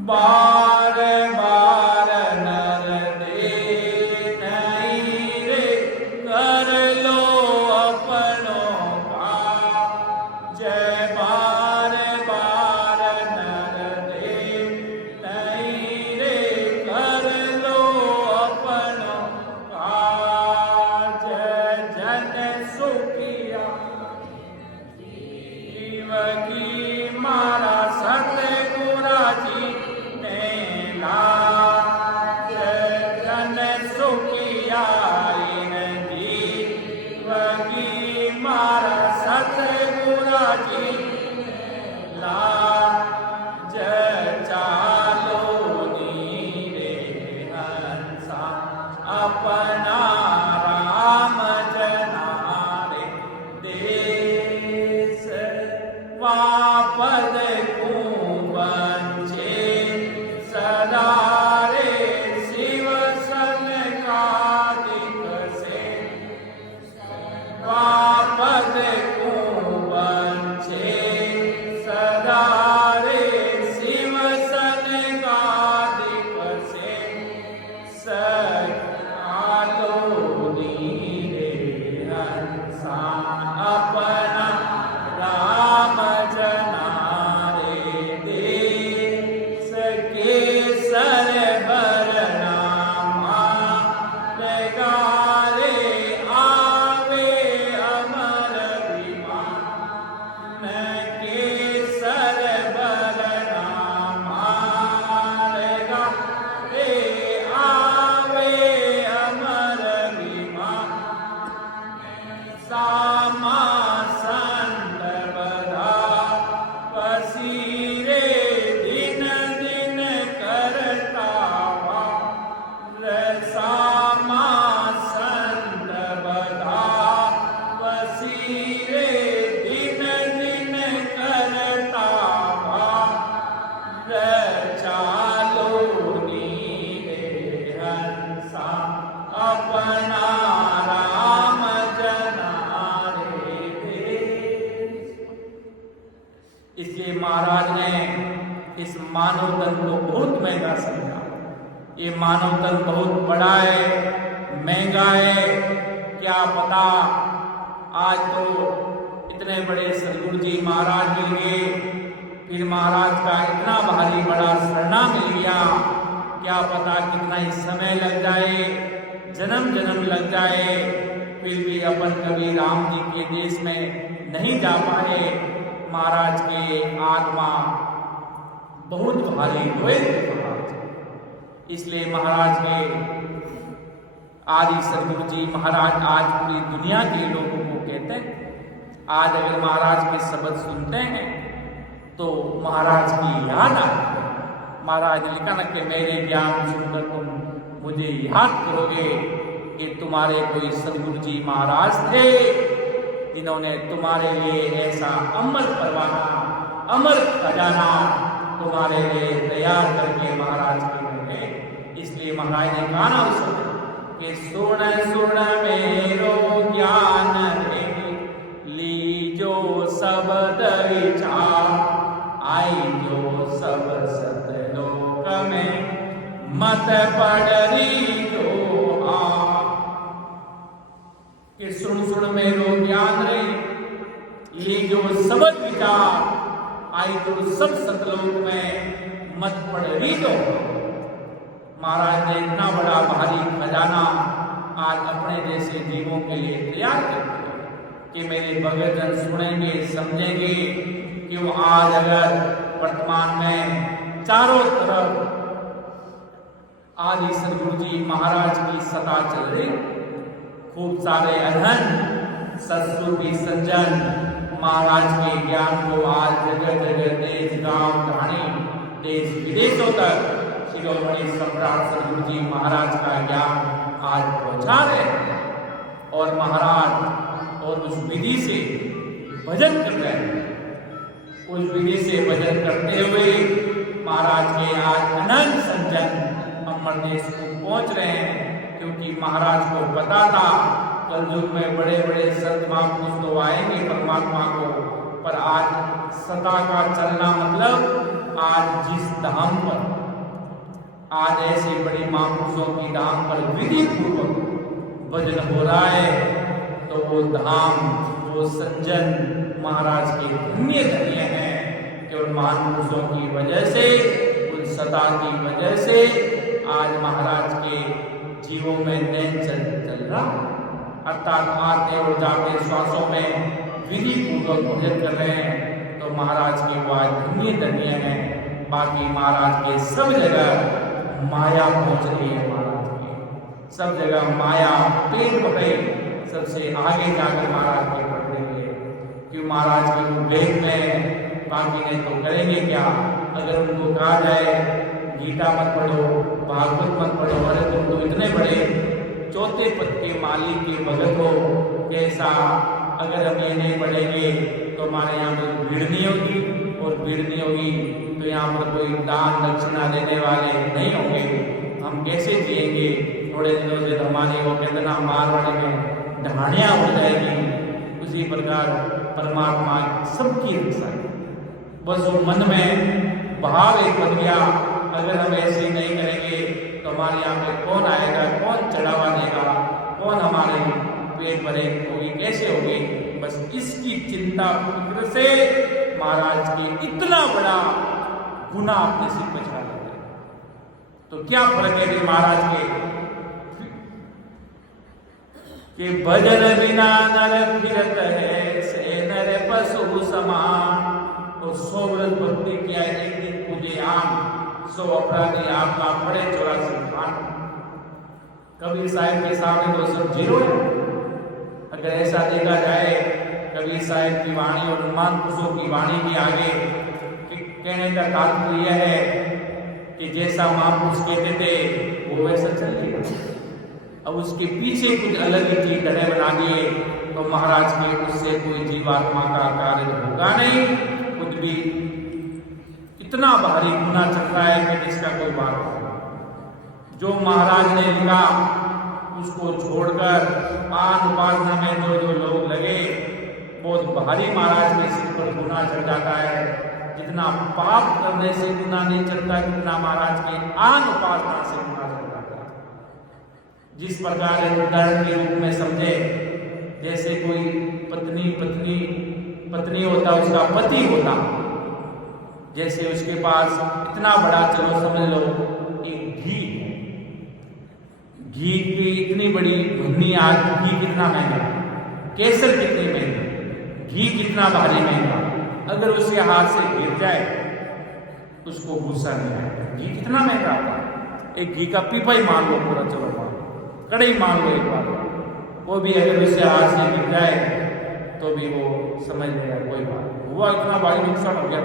बार बार नर दे नहीं रे, कर लो अपनों का जय। बार बार नर दे नहीं रे, कर लो अपनों का जय। जन सुखिया जीव की मारा सतगुरा जी ने ला, जन सुखिया जीव की मारा सतगुरा जी ला, जय चालो नीरे हंसा अपना राम जनारे देश। वापद कुंभंचे सदा रे, शिव सन कादिक से। वापद कुंभंचे सदा रे, शिव सन कादिक से। सकालो नीरे हंसा अपना राम जनारे देश के। तन को बहुत महंगा समझा। ये मानव तन बहुत बड़ा है, महंगा है। क्या पता आज तो इतने बड़े सदगुरु जी महाराज मिल गए, फिर महाराज का इतना भारी बड़ा सरना मिल गया। क्या पता कितना ही समय लग जाए, जन्म जन्म लग जाए, फिर भी अपन कभी राम जी के देश में नहीं जा पाए। महाराज के आत्मा बहुत भारी हुए महाराज। इसलिए महाराज के आदि सदगुरु जी महाराज आज पूरी दुनिया के लोगों को कहते हैं, आज अगर महाराज के शब्द सुनते हैं तो महाराज की याद आती है। महाराज ने लिखा ना कि मेरे ज्ञान सुनकर तुम मुझे याद करोगे कि तुम्हारे कोई सदगुरु जी महाराज थे जिन्होंने तुम्हारे लिए ऐसा अमर परवाना, अमर खजाना तुम्हारे लिए तैयार करके महाराज के मिले। इसलिए महाराज ने कहा ना उस कि सुन सुन मेरो ज्ञान लीजो शब्द विचार, आई जो सब सतलोक में मत पड़री जो कि सुन सुन मेरो ज्ञान रे लीजो शब्द विचार, आई जो सब सतलोक में मत पड़री जो। महाराज ने इतना बड़ा भारी खजाना आज अपने जैसे जीवों के लिए तैयार कर दिया कि मेरे भगतजन सुनेंगे, समझेंगे कि वो आज अगर वर्तमान में चारों तरफ आदि सदगुरु जी महाराज की सता चल रही, खूब सारे अध्ययन सरस्वती संजन महाराज के ज्ञान को आज जगह जगह देश गांव ढाणी देश विदेशों तक शिरोमणि सम्राट सदगुरु जी महाराज का ज्ञान आज पहुंचा रहे और महाराज और उस विधि से भजन कर रहे हैं। उस विधि से भजन करते हुए महाराज के आज अनंत संजन अमर देश को पहुंच रहे हैं, क्योंकि महाराज को पता था कलयुग में बड़े बड़े संत महापुरुष तो आएंगे परमात्मा को, पर आज सता का चलना मतलब आज जिस धाम पर आज ऐसी बड़ी महापुरुषों की धाम पर विधि पूर्वक भजन हो रहा है तो वो धाम, वो संजन महाराज के धन्य धन्य हैं कि उन महापुरुषों की वजह से, उन सता की वजह से आज महाराज के जीवों में नैन चल रहा, अर्थात आते और जाते श्वासों में विधि पूर्वक भजन कर रहे हैं। तो महाराज की वो आज धन्य धन्य है। बाकी महाराज के सब जगह माया पहुंच रही है, महाराज की सब जगह माया पेट पकड़े सबसे आगे जाकर महाराज के पकड़ रही है। क्यों महाराज की वो ब्रेक में बाकी ने तो करेंगे क्या? अगर उनको कहा जाए गीता मत पढ़ो, भागवत मत पढ़ो, अरे तुम तो इतने बड़े चौथे पद के मालिक के भगत हो, कैसा अगर हम ये नहीं पढ़ेंगे तो हमारे यहाँ पर भीड़ नहीं होगी, और भीड़ नहीं होगी तो यहाँ पर कोई दान दक्षिणा देने वाले नहीं होंगे, हम कैसे जिएंगे? थोड़े दिनों से तो हमारी वो कितना मारवाड़ी में ढाणियाँ हो जाएगी। उसी प्रकार परमात्मा सबकी रक्षा है, बस वो मन में भाव एक बन गया। अगर हम ऐसे नहीं करेंगे तो हमारे यहाँ पे कौन आएगा, कौन चढ़ावा देगा, कौन हमारे पेट भरे होगी, कैसे होगी? बस इसकी चिंता फिक्र से महाराज के इतना बड़ा गुना अपने सिर पर चढ़ा लेते हैं। तो क्या फर्क है कि महाराज के भजन बिना नर फिरत है से नर पशु समान, और 100 वर्ष भक्ति किया, एक दिन पूजे आम, 100 अपराधी आपका पड़े 84 खान। कबीर साहिब के सामने तो सब जीरो है। अगर ऐसा देखा जाए कबीर साहिब की वाणी और हनुमान पुरुषों की वाणी के आगे कहने का तात्पर्य यह है कि जैसा महापुरुष कहते थे वो वैसा चलिए। अब उसके पीछे कुछ अलग ही चीज डरे बना दिए तो महाराज के उससे कोई जीवात्मा का कार्य होगा नहीं। खुद भी इतना भारी गुना चल रहा है कि जिसका कोई बात नहीं। जो महाराज ने लिखा उसको छोड़कर आन उपासना में जो जो लोग लगे, बहुत भारी महाराज के सिर पर गुना चढ़ जाता है। जितना पाप करने से गुनाह नहीं चढ़ता, जितना महाराज के आन उपासना से गुनाह चढ़ता है। जिस प्रकार उदाहरण के रूप में समझे, जैसे कोई पत्नी होता, उसका पति होता, जैसे उसके पास इतना बड़ा, चलो समझ लो एक घी की इतनी बड़ी भुन्नी, आज घी कितना महंगा, केसर कितनी महंगी, घी कितना भारी महंगा, अगर उसके हाथ से गिर जाए उसको गुस्सा नहीं आएगा। घी कितना महंगा होता है, एक घी का पीपा ही मान लो पूरा, चलो मान कड़े मान लो एक बार, वो भी अगर उससे हाथ से गिर जाए तो भी वो समझ लेगा कोई बात हुआ, इतना भारी नुकसान हो गया,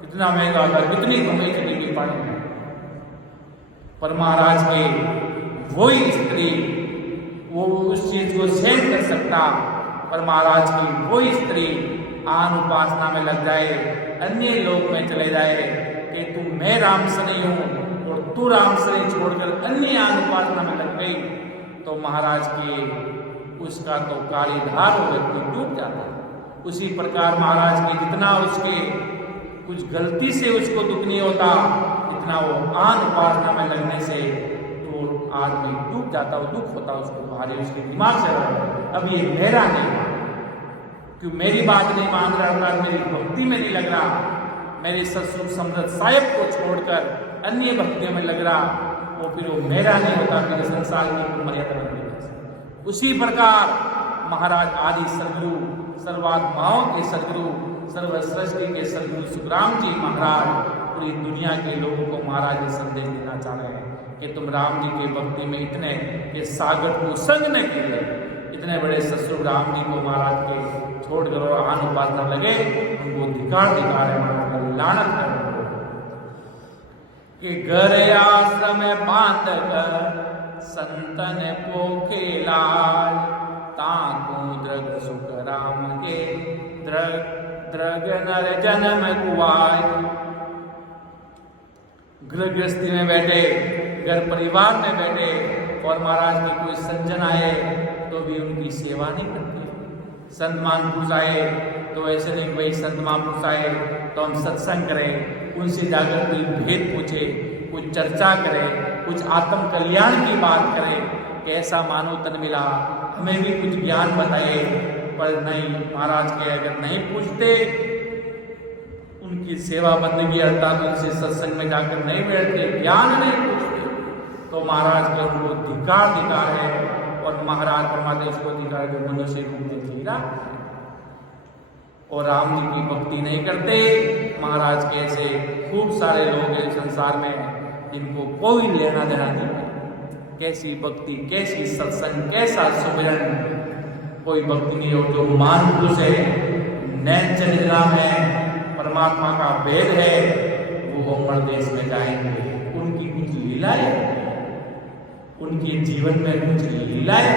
कितना महंगा होता, कितनी कमाई चली गई पानी में। पर महाराज के वही स्त्री वो उस चीज को सहन कर सकता, पर महाराज की वही स्त्री आन उपासना में लग जाए, अन्य लोक में चले जाए कि तू मैं राम से नहीं हूं और तू राम से नहीं, छोड़कर अन्य आन उपासना में लग गई, तो महाराज की उसका तो काली धार हो व्यक्ति डूब जाता है। उसी प्रकार महाराज के जितना उसके कुछ गलती से उसको दुख नहीं होता, इतना वो आन उपासना में लगने से तो आदमी डूब जाता, वो दुख होता उसको भारी, उसके दिमाग से रहा अब ये मेरा नहीं, क्यों मेरी बात नहीं मान रहा, मेरी भक्ति में नहीं लग रहा, मेरे सत्सुख समृद्ध साहिब को छोड़कर अन्य भक्तियों में लग रहा, वो फिर वो मेरा नहीं होता, फिर संसार की मर्यादा नहीं। उसी प्रकार महाराज आदि सदगुरु, सर्वात्माओं के सदगुरु, सर्व सृष्टि के सदगुरु सुखराम जी महाराज पूरी दुनिया के लोगों को महाराज ये संदेश देना चाह रहे हैं कि तुम राम जी के भक्ति में इतने ये सागर को संगने के लिए इतने बड़े ससुर राम जी को महाराज के छोड़कर और आन उपासना लगे, उनको धिकार है, लानत कर कि घर आश्रम बांध कर संतन पोखे लाल, ताकू द्रग सुख राम के द्रग नर जन्म कुआय। गृहस्थी में बैठे, घर परिवार में बैठे और महाराज के कोई सज्जन आए तो भी उनकी सेवा नहीं करते। संत महापुरुष आए तो ऐसे नहीं भाई संत महापुरुष आए तो हम सत्संग करें, उनसे जाकर कोई भेद पूछे, कुछ चर्चा करें, कुछ आत्म कल्याण की बात करें, कैसा मानव तन मिला, हमें भी कुछ ज्ञान बताए। पर नहीं, महाराज के अगर नहीं पूछते, उनकी सेवा बंदगी अर्थात उनसे सत्संग में जाकर नहीं बैठते, ज्ञान नहीं पूछते, तो महाराज के उनको धिकार है। और महाराज परमात्मा इसको धिकार जो मनुष्य मुक्ति जीरा और राम जी की भक्ति नहीं करते। महाराज के ऐसे खूब सारे लोग हैं संसार में जिनको कोई लेना देना नहीं, कैसी भक्ति, कैसी सत्संग, कैसा सुमिरन, कोई भक्ति नहीं हो। जो महान पुरुष है, नैन चरित्राम है, परमात्मा का भेद है, वो अमर देश में जाएंगे। उनकी कुछ लीलाएं, उनके जीवन में कुछ लीलाएं,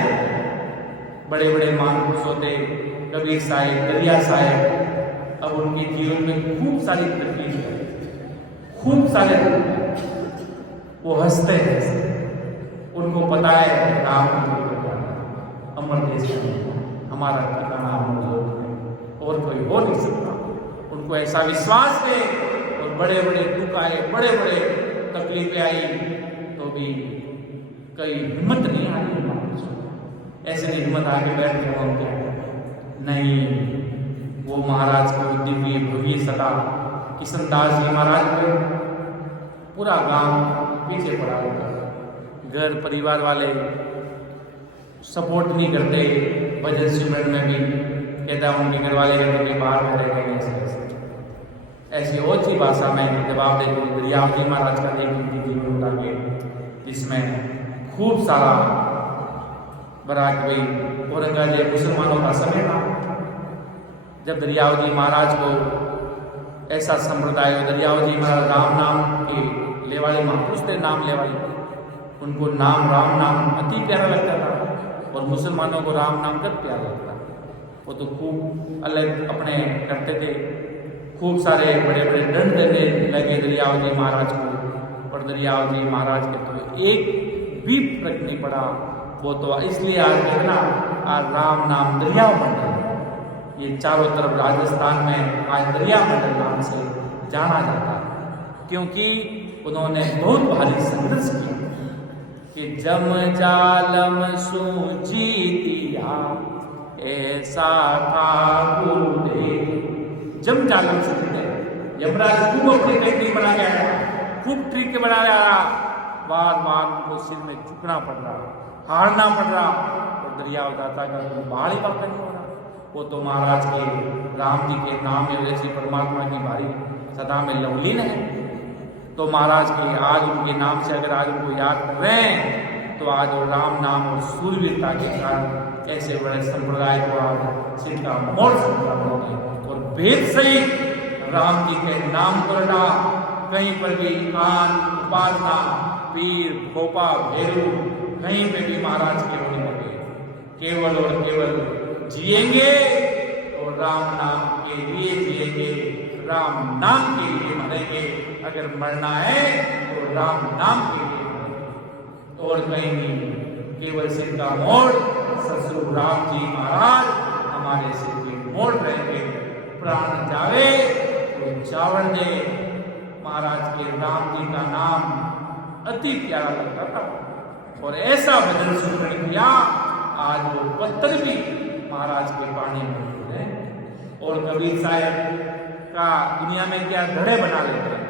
बड़े बड़े महान पुरुष होते, कबीर साहिब, दरिया साहिब, अब उनके जीवन में खूब सारी तकलीफ है, खूब सारे वो हंसते हैं, उनको पता है राम अमर देश में हमारा ठिकाना अमर लोक है और कोई हो नहीं सकता। उनको ऐसा विश्वास है और बड़े बड़े दुख आए, बड़े बड़े तकलीफें आई तो भी कई हिम्मत नहीं आई। ऐसे नहीं हिम्मत आके बैठ गए हम क्या नहीं, वो महाराज को दिव्य भव्य सदा किशनदास जी महाराज को पूरा गांव पीछे पड़ा होता, घर परिवार वाले सपोर्ट नहीं करते, भजन सिमरन में भी कहता उनके घर वाले कहते कि बाहर में रह गए, ऐसी और सी भाषा में जवाब देते। दरियाव जी महाराज का देखिए जीवन उठा के, जिसमें खूब सारा बराक भाई औरंगजेब मुसलमानों का समय था, जब दरियाव जी महाराज को ऐसा संप्रदाय, दरियाव जी महाराज राम नाम के लेवाले महापुरुष थे, नाम लेवाले, उनको नाम राम नाम अति प्यारा लगता था और मुसलमानों को राम नाम कब प्यारा लगता था। वो तो खूब अलग अपने करते थे, खूब सारे बड़े बड़े दंड देने लगे दरियाव जी महाराज को, और दरियाव जी महाराज के तो एक भी फर्क नहीं पड़ा। वो तो इसलिए आज देखना आज राम नाम दरिया मंडल, ये चारों तरफ राजस्थान में आज दरिया मंडल नाम से जाना जाता है, क्योंकि उन्होंने बहुत भारी संघर्ष किया कि जम जालम सूची दिया ऐसा ठाकुर दे। जम जालम सूची दे, यमराज खूब अपनी टेक्निक बना के आया, खूब ट्रिक बना रहा, बार बार उनको सिर में झुकना पड़ रहा, हारना पड़ रहा, और दरिया दाता का बाहर ही बात नहीं हो रहा। वो तो महाराज के राम जी के नाम में वैसे परमात्मा की भारी सदा में लवलीन है। तो महाराज के आज उनके नाम से अगर आज उनको याद कर रहे हैं, तो आज वो राम नाम और सूरवीरता के कारण ऐसे बड़े संप्रदाय को आज सिर का मोड़ सकता होंगे। और वेद सहित राम जी के नाम को रटा, कहीं पर भी कान उपासना पीर भोपा भैरू कहीं पे भी महाराज के होने लगे। केवल और केवल जिएंगे और राम नाम के लिए जिएंगे, राम नाम के लिए मरेंगे। अगर मरना है तो राम नाम के लिए मरेंगे और कहीं नहीं। केवल सिर का मोड़ ससुर राम जी महाराज हमारे सिर के मोड़ रहेंगे। प्राण जावे तो चावल दे। महाराज के राम जी का नाम अति प्यारा लगता था और ऐसा भजन सुन किया आज वो पत्थर भी महाराज के पानी में है। और कबीर साहब का दुनिया में क्या धड़े बना लेते हैं।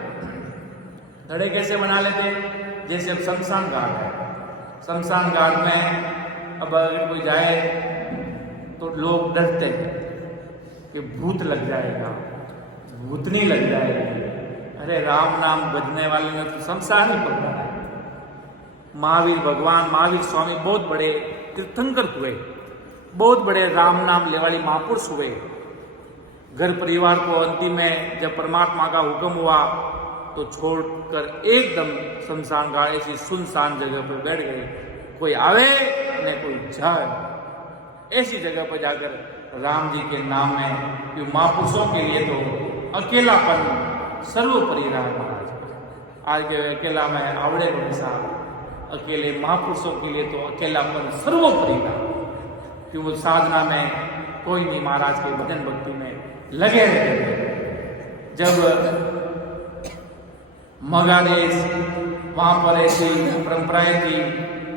धड़े कैसे बना लेते हैं? जैसे अब शमशान घाट है, शमशान घाट में अब अगर कोई जाए तो लोग डरते हैं कि भूत लग जाएगा, भूतनी लग जाएगी। अरे राम नाम बजने वाले में तो शमशान ही पड़ता है। महावीर भगवान, महावीर स्वामी बहुत बड़े तीर्थंकर हुए, बहुत बड़े राम नाम लेवाली महापुरुष हुए। घर परिवार को अंतिम में जब परमात्मा का हुक्म हुआ तो छोड़कर एकदम शमशान घाट ऐसी सुनसान जगह पर बैठ गए। कोई आवे न कोई जाए, ऐसी जगह पर जाकर राम जी के नाम में, क्यों महापुरुषों के लिए तो अकेलापन सर्वोपरि रहा महाराज। आज के अकेला में आवड़े हमेशा, अकेले महापुरुषों के लिए तो अकेलापन सर्वोपरि रहा। क्यों वो साधना में कोई नहीं, महाराज के भजन भक्ति में लगे रहे। जब मगादेश वहां पर ऐसी परंपराएं थी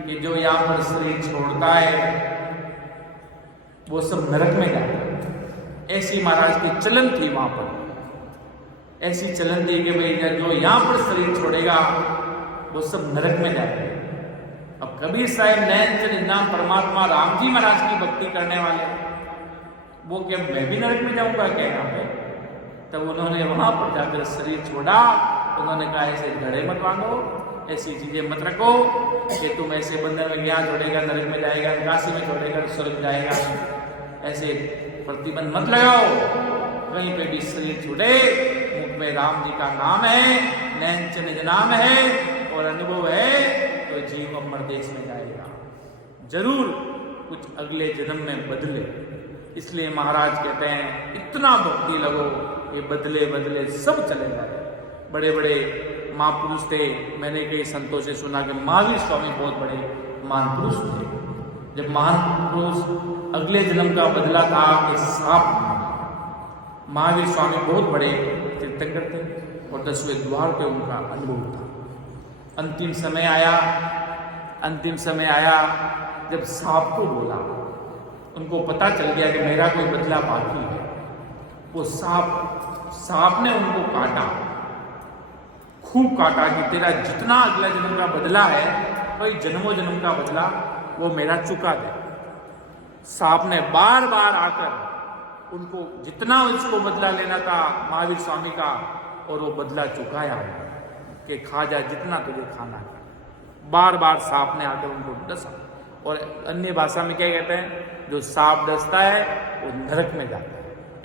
कि जो यहाँ पर शरीर छोड़ता है वो सब नरक में जाता है। ऐसी महाराज की चलन थी वहां पर, ऐसी चलन थी कि भाई जो यहाँ पर शरीर छोड़ेगा वो सब नरक में जाता है। अब कबीर साहब नैन चंद नाम परमात्मा राम जी महाराज की भक्ति करने वाले, वो क्या मैं भी नरक में जाऊंगा क्या यहाँ पे? तब उन्होंने वहां पर जाकर शरीर छोड़ा। उन्होंने कहा ऐसे घड़े मत बांधो, ऐसी चीजें मत रखो कि तुम ऐसे बंधन में यहाँ छोड़ेगा नरक में जाएगा, काशी में छोड़ेगा तो स्वर्ग जाएगा। ऐसे प्रतिबंध मत लगाओ। कहीं पे भी शरीर छूटे, मुख में राम जी का नाम है, नैन च निज नाम है और अनुभव है तो जीव अमर देश में जाएगा। जरूर कुछ अगले जन्म में बदले। इसलिए महाराज कहते हैं इतना भक्ति लगो ये बदले बदले सब चले जाए। बड़े बड़े महापुरुष थे, मैंने कई संतों से सुना कि महावीर स्वामी बहुत बड़े महापुरुष थे। जब महापुरुष अगले जन्म का बदला था कि सांप, महावीर स्वामी बहुत बड़े तीर्थंकर थे और 10वें द्वार पे उनका अनुभव था। अंतिम समय आया जब सांप को बोला, उनको पता चल गया कि मेरा कोई बदला बाकी है। वो सांप ने उनको काटा, खूब काटा कि तेरा जितना अगला जन्म का बदला है, कोई जन्मों जन्म का बदला वो मेरा चुका दे। सांप ने बार बार आकर उनको जितना उसको बदला लेना था महावीर स्वामी का, और वो बदला चुकाया कि खा जा जितना तुझे खाना है। बार बार सांप ने आकर उनको डसा। और अन्य भाषा में क्या कहते हैं, जो सांप डसता है वो नरक में जाता है।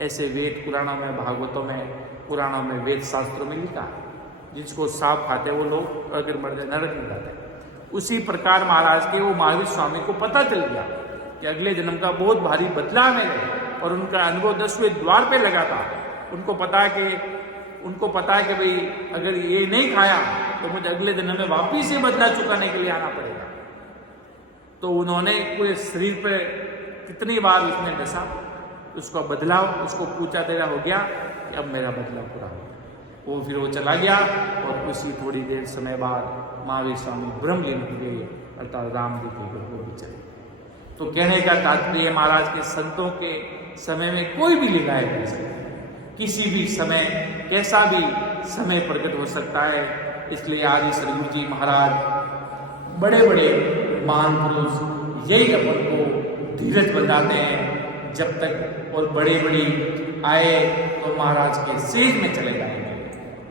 ऐसे वेद पुराणों में, भागवतों में, पुराणों में, वेद शास्त्रों में लिखा है जिसको सांप खाते हैं वो लोग अगर मर जाए नरक में जाते हैं। उसी प्रकार महाराज के वो महावीर स्वामी को पता चल गया कि अगले जन्म का बहुत भारी बदला है और उनका अनुभव 10वें द्वार पे लगा था। उनको पता है कि भाई अगर ये नहीं खाया तो मुझे अगले जन्म में वापिस से बदला चुकाने के लिए आना पड़ेगा। तो उन्होंने पूरे शरीर पे कितनी बार उसने डसा, उसको बदला, उसको पूछा तेरा हो गया कि अब मेरा बदला पूरा हो गया। फिर वो चला गया और उसी थोड़ी देर समय बाद महावीर स्वामी ब्रह्मलीन हो गए, अर्थात राम जी के घर को भी चले। तो कहने का तात्पर्य महाराज के संतों के समय में कोई भी लीलाएं कर सकता है, किसी भी समय कैसा भी समय प्रकट हो सकता है। इसलिए आदि सदगुरु जी महाराज बड़े बड़े महान पुरुष यही अपन को धीरज बताते हैं जब तक, और बड़े बड़ी आए तो महाराज के सेज में चले जाएंगे।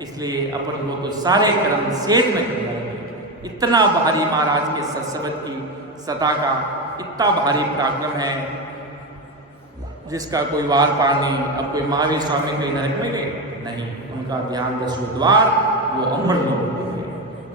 इसलिए अपन को तो सारे कर्म सेज में चले जाएंगे। इतना भारी महाराज के सत्संग की सता का इतना भारी पराक्रम है जिसका कोई वार पार नहीं। अब कोई महावीर स्वामी कहीं नरक में गए नहीं, उनका ध्यान दसवें द्वार वो अमर लोग।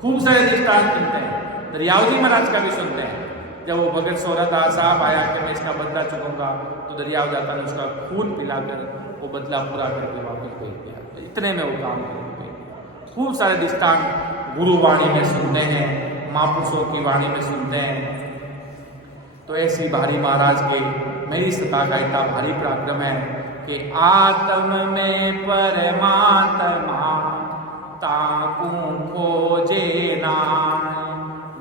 खूब सारे दृष्टांत सुनते हैं, दरियावजी महाराज का भी सुनते हैं। जब वो भगत सोहरादास साहब आया कि मैं इसका बदला चुकूंगा, तो दरियाव जाता ने उसका खून पिलाकर वो बदला पूरा करके वापस भेज दिया। तो इतने में वो काम करते। खूब सारे दृष्टांत गुरुवाणी में सुनते हैं, महापुरुषों की वाणी में सुनते हैं। तो ऐसी भारी महाराज के मेरी सता का इतना भारी पराक्रम है कि आत्म में परमात्मा ताकू खोजे नाय,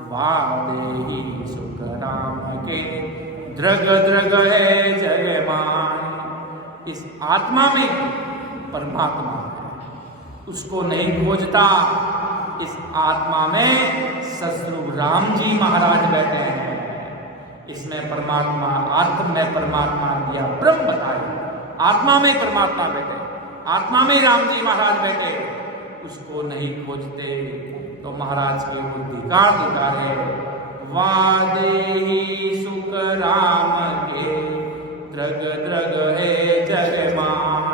वादे ही सुख राम के द्रग द्रग है जगमान। इस आत्मा में परमात्मा है, उसको नहीं खोजता। इस आत्मा में ससुर राम जी महाराज बैठे हैं। इसमें परमात्मा, आत्म में परमात्मा दिया ब्रह्म बताया। आत्मा में परमात्मा बैठे, आत्मा में राम जी महाराज बैठे, उसको नहीं खोजते तो महाराज की बुद्धि का अधिकार है। वादे ही सुख राम के द्रग द्रग है जगमान।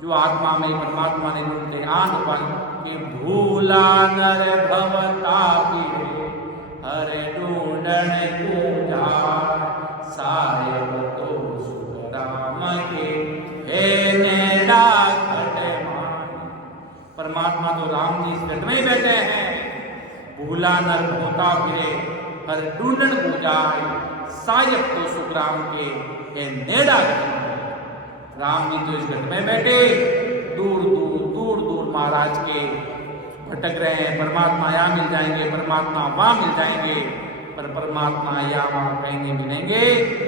जो आत्मा में परमात्मा ने ढूंढते आत्मन के भूला नर भवतापी हरे ढूंढन पूजा साहेब तो सुख राम के हे नेड़ा घटमान। परमात्मा तो राम जी इस घट में बैठे हैं। भूला नर होता फिरे हर ढूंढन पूजा साहेब तो सुख राम के हे नेड़ा घटमान। राम जी तो इस घट में बैठे, दूर दूर दूर दूर महाराज के भटक रहे हैं। परमात्मा यहाँ मिल जाएंगे, परमात्मा वहां मिल जाएंगे, पर परमात्मा यहाँ वहां कहीं नहीं मिलेंगे।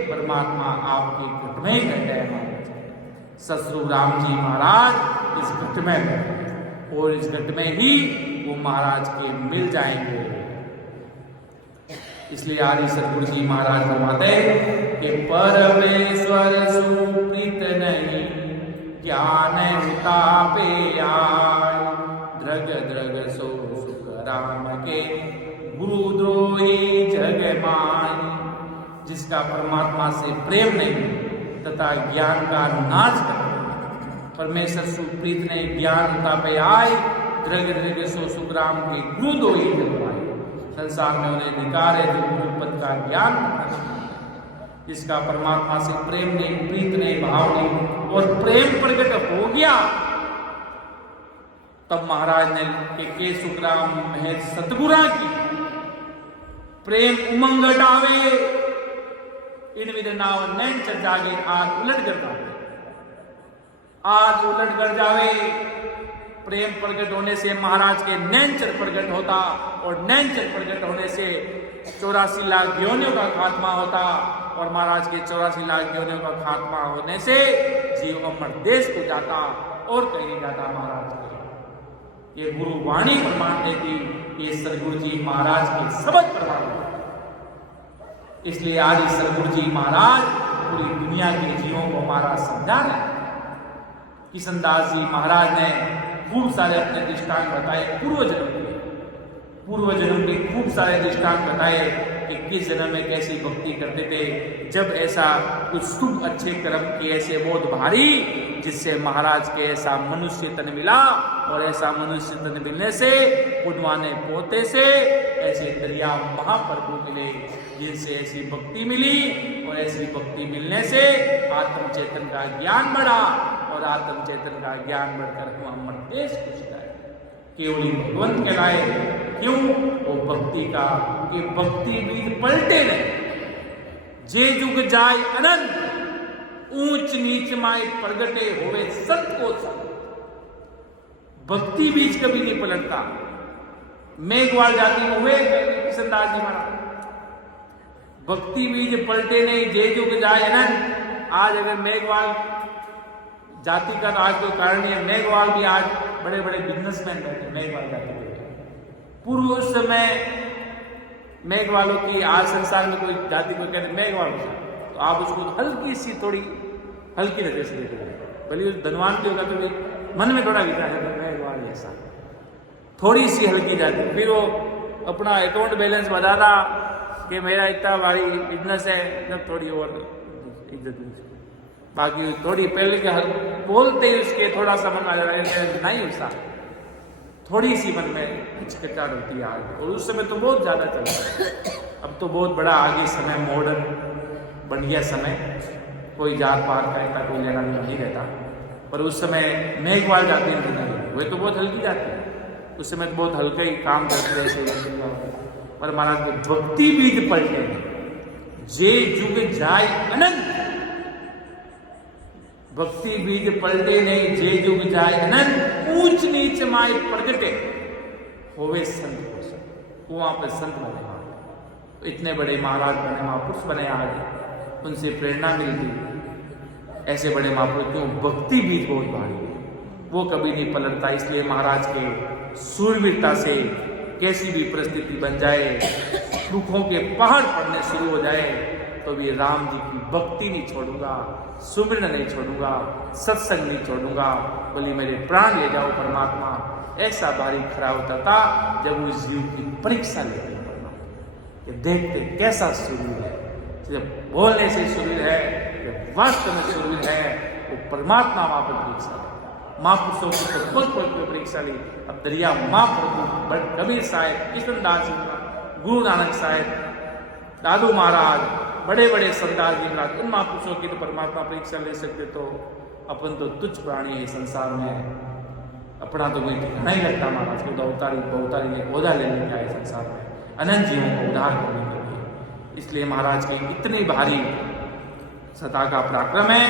परमात्मा आपकी घट में ही बैठे हैं। ससुर राम जी महाराज इस घट में बैठे और इस घट में ही वो महाराज के मिल जाएंगे। इसलिए आदि सदगुरु जी महाराज फरमाते कि परमेश्वर सुप्रीत नहीं ज्ञान उतापे आय, द्रग द्रग सो सुख राम के गुरुद्रोही जग मान। जिसका परमात्मा से प्रेम नहीं तथा ज्ञान का नाश कर, परमेश्वर सुप्रीत ने ज्ञान उतापे आय, द्रग द्रग सो सुख राम के गुरुद्रोही जग मान। संसार में उन्हें अधिकार है जो गुरु पद का ज्ञान, जिसका परमात्मा से प्रेम नहीं, प्रीत नहीं, भाव नहीं, और प्रेम प्रकट हो गया तब महाराज ने के सुखराम महज सतगुरा की प्रेम उमंग डावे, इन विद नाव नैन चल जागे आज उलट कर जावे, आज उलट कर जावे। प्रेम प्रकट होने से महाराज के नैनचर प्रकट होता और नैनचर प्रकट होने से 84 लाख योनियों का खात्मा होता और महाराज के 84 लाख योनियों का खात्मा होने से जीव अमर देश को जाता और कहीं जाता महाराज के। ये गुरु वाणी प्रमाण देती, ये सदगुरु जी महाराज के शब्द प्रमाण देती। इसलिए आज सदगुरु जी महाराज पूरी दुनिया के जीवों को महाराज समझा रहे। किशनदास जी महाराज ने खूब सारे अपने दृष्टांत बताए, पूर्व जन्म के खूब सारे दृष्टांत बताए कि किस जन्म में कैसी भक्ति करते थे। जब ऐसा कुछ शुभ अच्छे कर्म किए ऐसे बहुत भारी, जिससे महाराज के ऐसा मनुष्य तन मिला और ऐसा मनुष्य तन मिलने से पुनवाने पोते से ऐसे दरिया महाप्रभु मिले, जिनसे ऐसी भक्ति मिली और ऐसी भक्ति मिलने से आत्म चेतन का ज्ञान बढ़ा और आत्म चेतन का ज्ञान बढ़कर हम अमर देश को सिखाए, केवली भगवंत कहलाए। क्यों? वो भक्ति का, कि भक्ति बीज पलटे नहीं, जे जुग जाय अनंत ऊंच नीच माय प्रगटे होवे संत को संत। भक्ति बीज कभी नहीं पलटता। मेघवाल जाति में हुए कृष्णदास जी महाराज, भक्ति बीज पलटे नहीं जे जुग जाए ना। आज अगर मेघवाल जाति का आज कोई कारण नहीं है, मेघवाल भी आज बड़े बड़े बिजनेसमैन बैठे मेघवाल जाति के। पूर्व उस समय मेघवालों की आज संसार में कोई जाति को कहते मेघवाल, तो आप उसको हल्की सी थोड़ी हल्की नजर से देखोगे, भले उस धनवान की होगा तो भी मन में थोड़ा विचार है मेघवाल जैसा, थोड़ी सी हल्की जाती। फिर वो अपना अकाउंट बैलेंस बताता कि मेरा इतना भारी बिजनेस है, जब थोड़ी और इज्जत बाकी थोड़ी पहले के बोलते ही उसके थोड़ा सा मन आ जा रहा है नहीं, उसका थोड़ी सी मन में हिचकिचाहट होती है आज। और उस समय तो बहुत ज़्यादा चल रहा है, अब तो बहुत बड़ा आगे समय मॉडर्न बन गया समय, कोई जात पात का इतना कोई लेना नहीं रहता। पर उस समय मेघवाल जाति नहीं, वे तो बहुत हल्की जाती है, उस समय तो बहुत हल्का ही काम करते रहे। पर महाराज के भक्ति बीज पलटे जे जुग जाय अनंत, भक्ति बीज पलटे नहीं जे जुग जाय अनंत, ऊंच नीच माय प्रगटे होवे संत पुरुष। वो वहां पर संत बने, तो इतने बड़े महाराज बने, महापुरुष बने, आज उनसे प्रेरणा मिलती। ऐसे बड़े महापुरुष क्यों, भक्ति बीज बहुत भारी है, वो कभी नहीं पलटता। इसलिए महाराज के सूरवीरता से कैसी भी परिस्थिति बन जाए, दुखों के पहाड़ पड़ने शुरू हो जाए, तो भी राम जी की भक्ति नहीं छोड़ूंगा, सुमिरन नहीं छोड़ूंगा, सत्संग नहीं छोड़ूंगा, बोली मेरे प्राण ले जाओ परमात्मा। ऐसा भारी खड़ा होता था जब उस जीव की परीक्षा लेते परमात्मा, देखते कैसा सुरवीर है, जब बोलने से सुरवीर है, जब वास्तव में सुरवीर है, वो परमात्मा वहां पर परीक्षा लेता। महापुरुषों की तो खुद कोई परीक्षा ली। अब दरिया महाप्रभु कबीर साहब, कृष्णदास जी, गुरु नानक साहब, दादू महाराज, बड़े बड़े संतान जी महाराज, उन महापुरुषों की तो परमात्मा परीक्षा ले सकते, तो अपन तो तुच्छ प्राणी है संसार में, अपना तो कोई नहीं लगता। महाराज को तो अवतारी ने पौधा लेने के आए संसार में अनंत जीवों को उद्धार करने के लिए। इसलिए महाराज की इतनी भारी सत्ता का पराक्रम है,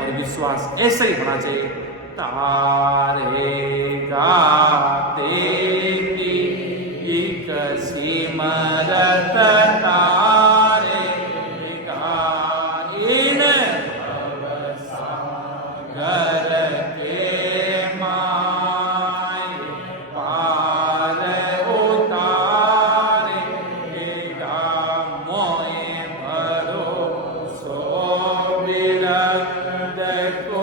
और विश्वास ऐसे ही होना चाहिए। तारे गाते की सिमरत तारे गाइन भवसागर के माय पार उतारे मोए भरोसो बिरद को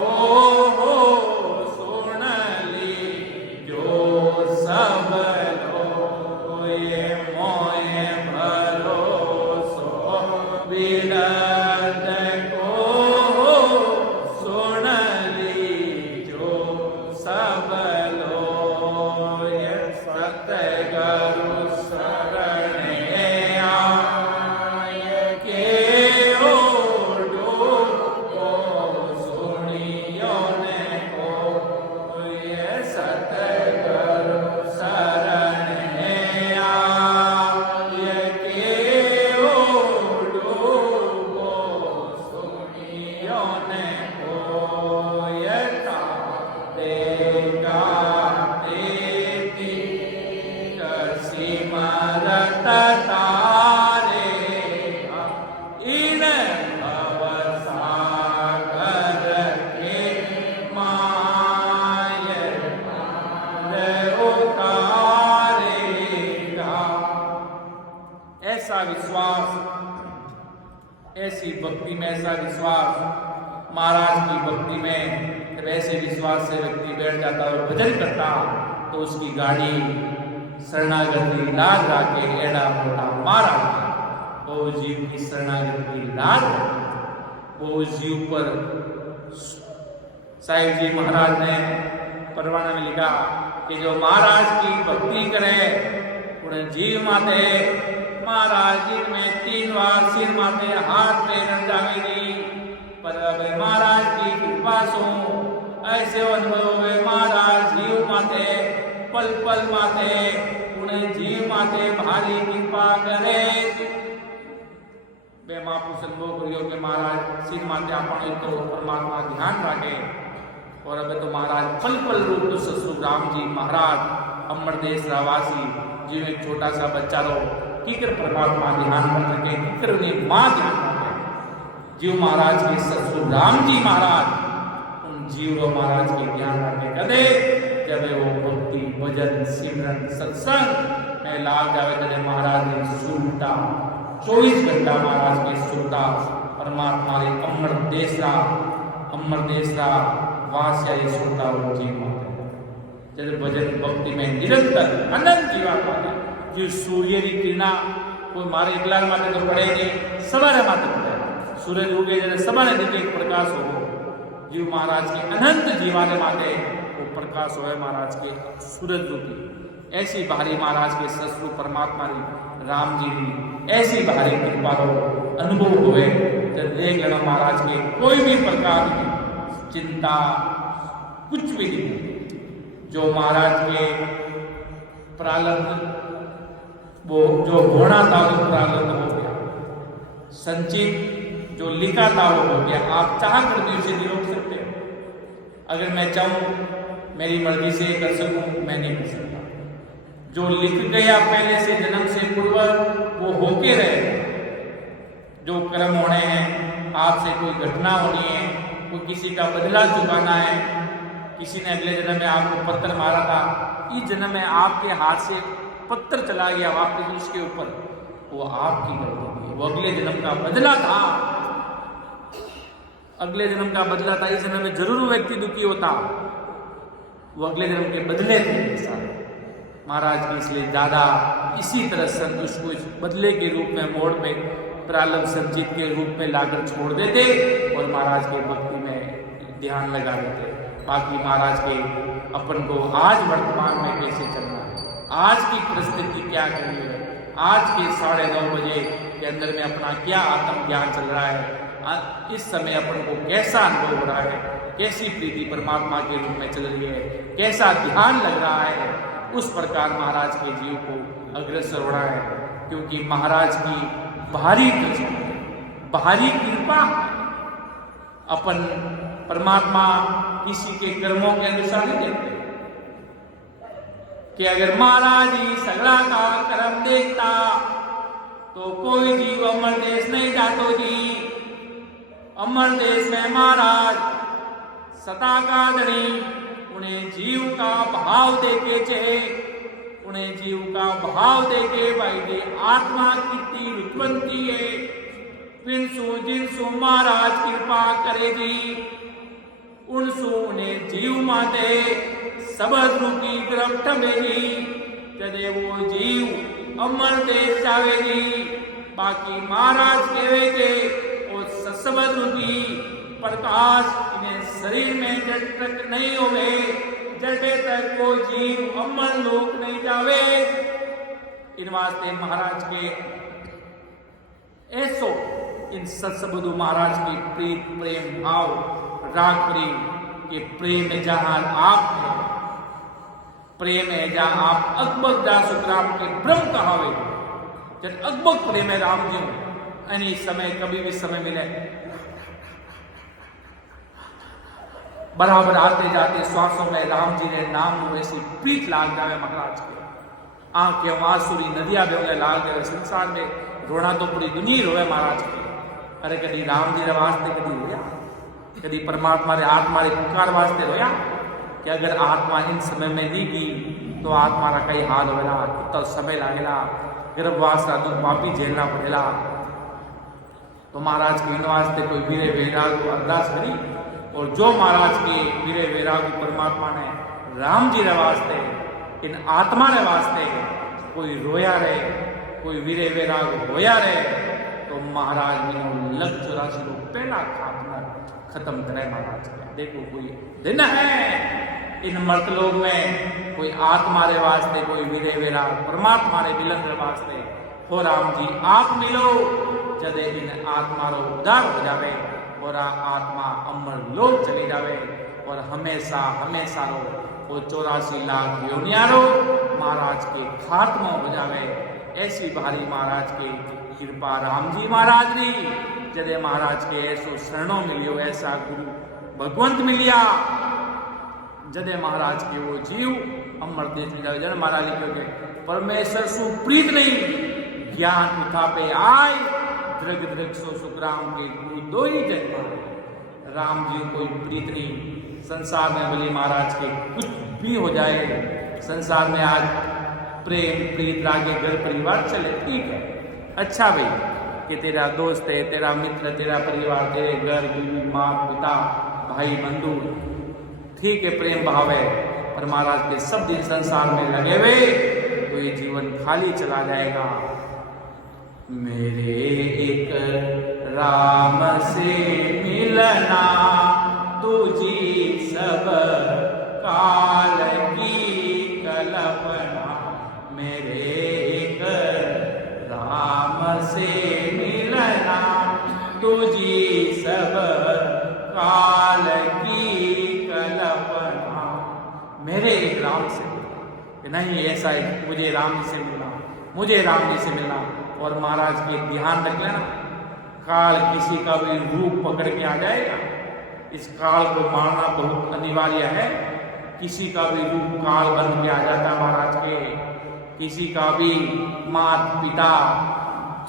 ऐसी भक्ति में ऐसा विश्वास, महाराज की भक्ति में जब ऐसे विश्वास से व्यक्ति बैठ जाता और भजन करता, तो उसकी गाड़ी शरणागति लाग राके एड़ा मोटा मारा, वो जीव की शरणागति लाग, वो जीव पर साहिब जी महाराज ने परवाना में लिखा कि जो महाराज की भक्ति करे उन्हें जीव माते महाराज जी में 3 बार सिर माते हाथ में रंजावेगी। पर अब महाराज की कृपा सो ऐसे अनुभव हुए, महाराज जीव माते पल पल माते उन्हें जीव माते भारी कृपा करे। बे महापुरुष अनुभव करियो के महाराज सिर माते आपण तो परमात्मा ध्यान राखे और अब तो महाराज पल पल रूप तो ससुर राम जी महाराज अमर देश रावासी जीव एक छोटा सा बच्चा रो कीकर परमात्मा ध्यान कर सके कीकर उन्हें मां ध्यान कर जीव महाराज के ससुर राम जी महाराज उन जीव रो महाराज के ध्यान रखे कदे जब वो भक्ति भजन सिमरन सत्संग में लाग जावे कदे महाराज ने सुनता 24 घंटा महाराज के सुनता परमात्मा रे अमर देशरा वास्या ये सुनता हो जीव जब भजन भक्ति में निरंतर अनंत जीवा पाते जो सूर्य की किरणा कोई मारे एकला माते तो पड़ेंगे सवारे माते पड़े सूरज उगे जब सवारे दिखे एक प्रकाश हो जीव महाराज के अनंत जीवाने माते वो प्रकाश हो महाराज के सूरज रूपी ऐसी भारी महाराज के ससुर परमात्मा राम जी की ऐसी भारी कृपा हो अनुभव हुए जब देख लेना महाराज के कोई भी प्रकार की चिंता कुछ भी नहीं जो महाराज के प्रारब्ध वो जो होना था वो प्रारब्ध हो गया संचित जो लिखा था वो हो गया आप चाह कर भी उसे नहीं रोक सकते अगर मैं चाहूं मेरी मर्जी से कर सकूं मैं नहीं कर सकता जो लिख गया पहले से जन्म से पूर्व वो होके रहे जो कर्म होने हैं आपसे कोई घटना होनी है कोई किसी का बदला चुकाना है किसी ने अगले जन्म में आपको पत्थर मारा था इस जन्म में आपके हाथ से पत्थर चला गया वापस उसके ऊपर वो आपकी गलती थी वो अगले जन्म का बदला था अगले जन्म का बदला था इस जन्म में जरूर व्यक्ति दुखी होता वो अगले जन्म के बदले थे सारे महाराज की इसलिए ज्यादा इसी तरह संतुष्ट को इस बदले के रूप में मोड़ पे प्रारब्ध संचित के रूप में लाकर छोड़ देते और महाराज के भक्ति में ध्यान लगा देते बाकी महाराज के अपन को आज वर्तमान में कैसे चलना है आज की परिस्थिति क्या करनी है आज के 9:30 बजे के अंदर में अपना क्या आत्म ज्ञान चल रहा है इस समय अपन को कैसा अनुभव हो रहा है कैसी प्रीति परमात्मा के रूप में चल रही है कैसा ध्यान लग रहा है उस प्रकार महाराज के जीव को अग्रसर होना है क्योंकि महाराज की भारी कृपा अपन परमात्मा किसी के कर्मों के अनुसार ही देखते कि अगर महाराज ही सगड़ा का कर्म देखता तो कोई जीव अमर देश नहीं जातो जी अमर देश में महाराज सता का धनी उन्हें जीव का भाव देके चे उन्हें जीव का भाव देके भाई दे आत्मा कितनी रुतवंती है जिनसु महाराज कृपा करे जी उनसु उन्हें जीव माते सबद रूपी गिरफ्त मेरी जदे वो जीव अमर देश जावेगी बाकी महाराज कहेगे और सबद रूपी प्रकाश इन्हें शरीर में जब तक नहीं होवे जब तक वो जीव अमर लोक नहीं जावे इन वास्ते महाराज के ऐसो इन सत्सबुद्धू महाराज की प्रीत प्रेम भाव राग प्रेम के प्रेम है जहां आप है प्रेम है जहां आप अकबर दासुराम के ब्रह्म कहावे जब अकबर प्रेम है राम जी अनि समय कभी भी समय मिले बराबर आते जाते श्वासों में राम जी ने नाम ऐसी प्रीत लाग जावे महाराज के आंखें आंसुरी नदियां बेवले लाग गए संसार में रोना तो पूरी दुनिया रोए महाराज के अरे कभी राम जी वास्ते कभी रोया कभी परमात्मा रे आत्मा रे पुकार वास्ते रोया कि अगर आत्मा इन समय में नहीं गई तो आत्मा रा कई हाल होगा कितना समय लागेला गर्भवास रा दुख वापी झेलना पड़ेला तो महाराज के इन वास्ते कोई वीरे वैराग को अरदास करी और जो महाराज के वीरे वैराग परमात्मा ने राम जी रे वास्ते इन आत्मा रे वास्ते कोई रोया रहे कोई वीरे वैराग होया रहे तो महाराज ने 184 को पहला खात्मा खत्म करे महाराज के देखो कोई दिन है इन मर्तलोक में कोई आत्मा रे वास्ते कोई वीरे वैराग परमात्मा रे मिलन रे वास्ते हो राम जी आप मिलो जदे इन आत्मा रो उद्धार हो जावे और आत्मा अमर लोक चली जावे और हमेशा हमेशा रो वो 84 लाख योनिया रो महाराज के खात्मा हो जावे ऐसी भारी महाराज की कृपा राम जी महाराज ने जदे महाराज के ऐसो शरणों मिलियो ऐसा गुरु भगवंत मिलिया जदे महाराज के वो जीव अमर देश में जावे। जन महाराज लिखोगे परमेश्वर सुप्रीत नहीं ज्ञान उठापे आय दृग दृग सो सुग्राम के गुरु दो ही जन्म। राम जी कोई प्रीत नहीं संसार में, बोले महाराज के कुछ भी हो जाए संसार में, आज प्रेम प्रीत रागे घर परिवार चले ठीक है, अच्छा भाई कि तेरा दोस्त है, तेरा मित्र, तेरा परिवार, तेरे घर बीवी माँ पिता भाई बंधु, ठीक है प्रेम भाव है, पर महाराज के सब दिन संसार में लगे हुए तो ये जीवन खाली चला जाएगा। मेरे एक राम से मिलना तुझी सब काल की कल्पना। मेरे एक राम से मिलना तुझी सब काल की कल्पना। मेरे एक राम से नहीं, ऐसा है मुझे राम जी से मिलना, मुझे राम जी से मिलना। और महाराज के ध्यान रख लेना, काल किसी का भी रूप पकड़ के आ जाएगा, इस काल को मारना बहुत अनिवार्य है। किसी का भी रूप काल बन के आ जाता महाराज के, किसी का भी मात पिता,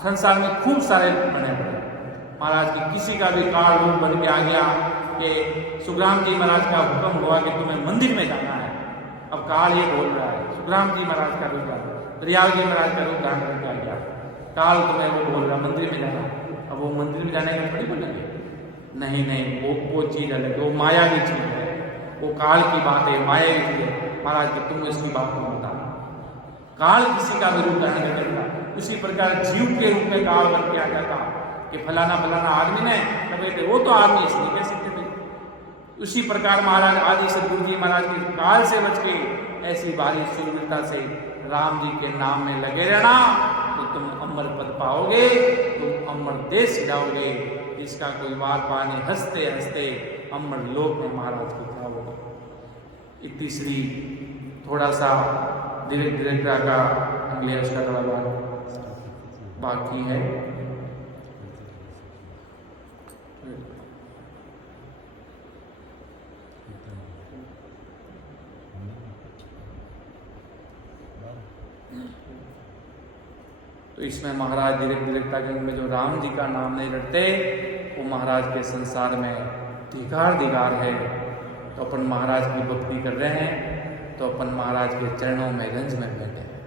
संसार में खूब सारे बने पड़े महाराज के, किसी का भी काल रूप बन के आ गया कि सुग्राम जी महाराज का हुक्म हुआ कि तुम्हें मंदिर में जाना है। अब काल ये बोल रहा है, सुग्राम जी महाराज का रूप, दरियाव जी महाराज का रूप धारण करके आ गया, काल तुम्हें वो बोल रहा मंदिर में जाना। अब वो मंदिर में जाने का थोड़ी बोलेंगे, नहीं नहीं वो चीज़ अलग है, वो माया की चीज़ है, वो काल की बात है, माया की चीज़ है। महाराज कि तुम इसकी बात को बता, काल किसी का भी रूप धारण करता, उसी प्रकार जीव के रूप में काल बन के आ जाता कि फलाना फलाना आदमी ने कहते वो तो आदमी इसलिए कह सकते थे। उसी प्रकार महाराज आदि सदगुरु जी महाराज के काल से बच के ऐसी भारी सुरवीरता से राम जी के नाम में लगे रहना तो तुम अमर पद पाओगे, तुम अमर देश जाओगे, जिसका कोई बात पाने हंसते हंसते अमर लोक में महाराज को पाओगे। इतनी श्री थोड़ा सा दीर्घ का अगले उसका थोड़ा बात बाकी है। तो इसमें महाराज दीर्घता में जो राम जी का नाम नहीं रटते वो महाराज के संसार में धिकार है। तो अपन महाराज की भक्ति कर रहे हैं तो अपन महाराज के चरणों में रंज में बैठे हैं,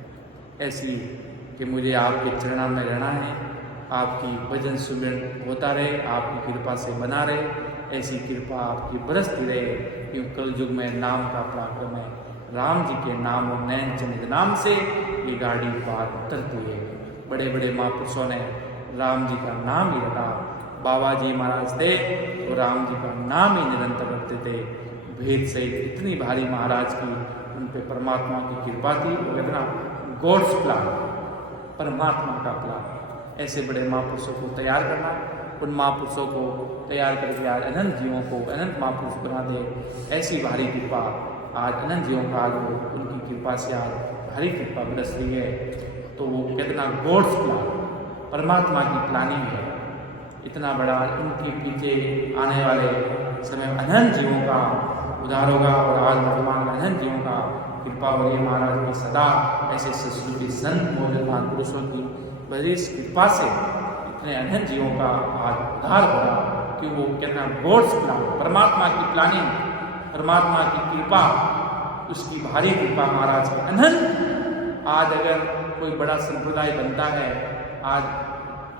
ऐसी कि मुझे आपके चरणों में रहना है, आपकी भजन सुमिरन होता रहे, आपकी कृपा से बना रहे, ऐसी कृपा आपकी बरसती रहे। क्यों कलयुग में नाम का पराक्रम है, राम जी के नाम और नैन चंद नाम से ये गाड़ी पार उतरती है। बड़े बड़े महापुरुषों ने राम जी का नाम ही रटा, बाबा जी महाराज थे तो राम जी का नाम ही निरंतर रखते थे। भेद सहित इतनी भारी महाराज की उन पे परमात्मा की कृपा थी, वो कहते ना गॉड्स प्लान, परमात्मा का प्लान। ऐसे बड़े महापुरुषों को तैयार करना, उन महापुरुषों को तैयार करके आज अनंत जीवों को अनंत महापुरुष बना दे, ऐसी भारी कृपा आज अनंत जीवों का आज उनकी कृपा से आज भारी कृपा बरस रही है। तो वो कितना गॉड्स प्लान, परमात्मा की प्लानिंग है, इतना बड़ा उनके पीछे आने वाले समय अनंत जीवों का उद्धार होगा। और आज वर्तमान अनंत जीवों का कृपा हो रही है महाराज की सदा, ऐसे ससुरी संत मौजूद पुरुषों की बड़ी कृपा से इतने अनंत जीवों का आज उद्धार हो रहा, कि वो कितना गॉड्स प्लान, परमात्मा की प्लानिंग, परमात्मा की कृपा, उसकी भारी कृपा महाराज की अनंत। आज अगर कोई बड़ा संप्रदाय बनता है, आज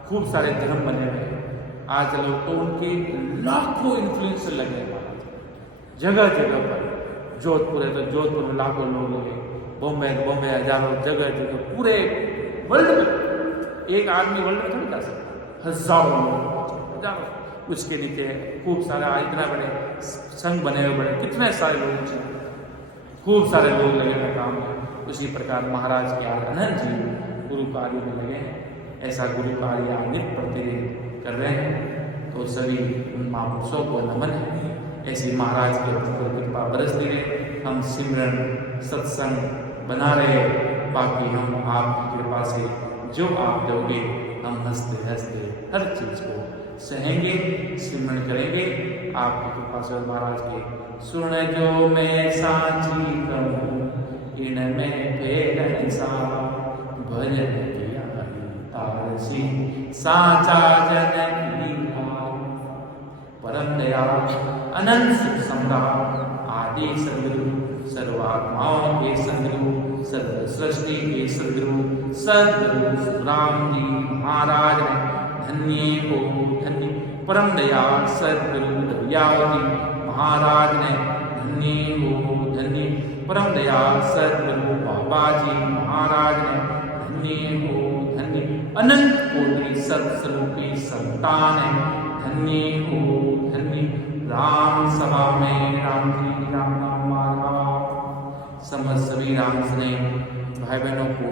खूब सारे धर्म बने हुए हैं, आज चलो तो उनके लाखों इन्फ्लुएंसर लगे हैं महाराज, जगह जगह पर। जोधपुर है तो जोधपुर में लाखों लोग लगे, बॉम्बे है तो बॉम्बे हजारों, जगह जगह पूरे वर्ल्ड में, एक आदमी वर्ल्ड में थोड़ी कर सकता, हजारों लोग, हजारों। उसके नीचे खूब सारा इतना बड़े संघ बने हुए, बड़े कितने सारे लोग, खूब सारे लोग लगे हुए काम में। उसी प्रकार महाराज के अनंत जी गुरु कार्य में लगे हैं, ऐसा गुरु कार्य नित्य प्रतिदिन कर रहे हैं। तो सभी उन महापुरुषों को नमन है, ऐसी महाराज के कृपा बरसती रहे, हम सिमरन सत्संग बना रहे, बाकी हम आपकी कृपा से जो आप दोगे हम हंसते हंसते हर चीज को सहेंगे, सिमरण करेंगे आपकी कृपा से महाराज के। सुन जो मैं साची कहूँ इनमें फेर सा, भजन किया तारसी साचा जन की परम दयाल अनंत सुख सम्राट आदि सदगुरु, सर्वात्माओं के सदगुरु, सर्व सृष्टि के सदगुरु सदगुरु राम जी महाराज ने धन्य हो धन्य, परम दयाल सदगुरु दयावती महाराज ने धन्य हो धन्य, परम दयाल सदगुरु बाबा जी महाराज ने धन्य हो धन्य, अनंत कोटि सत्स्वरूपी संतान है धन्य हो धन्य। राम सभा में राम जी राम नाम मारा। समस्त सभी राम स्नेह भाई बहनों को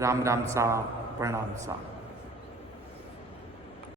राम राम सा प्रणाम सा।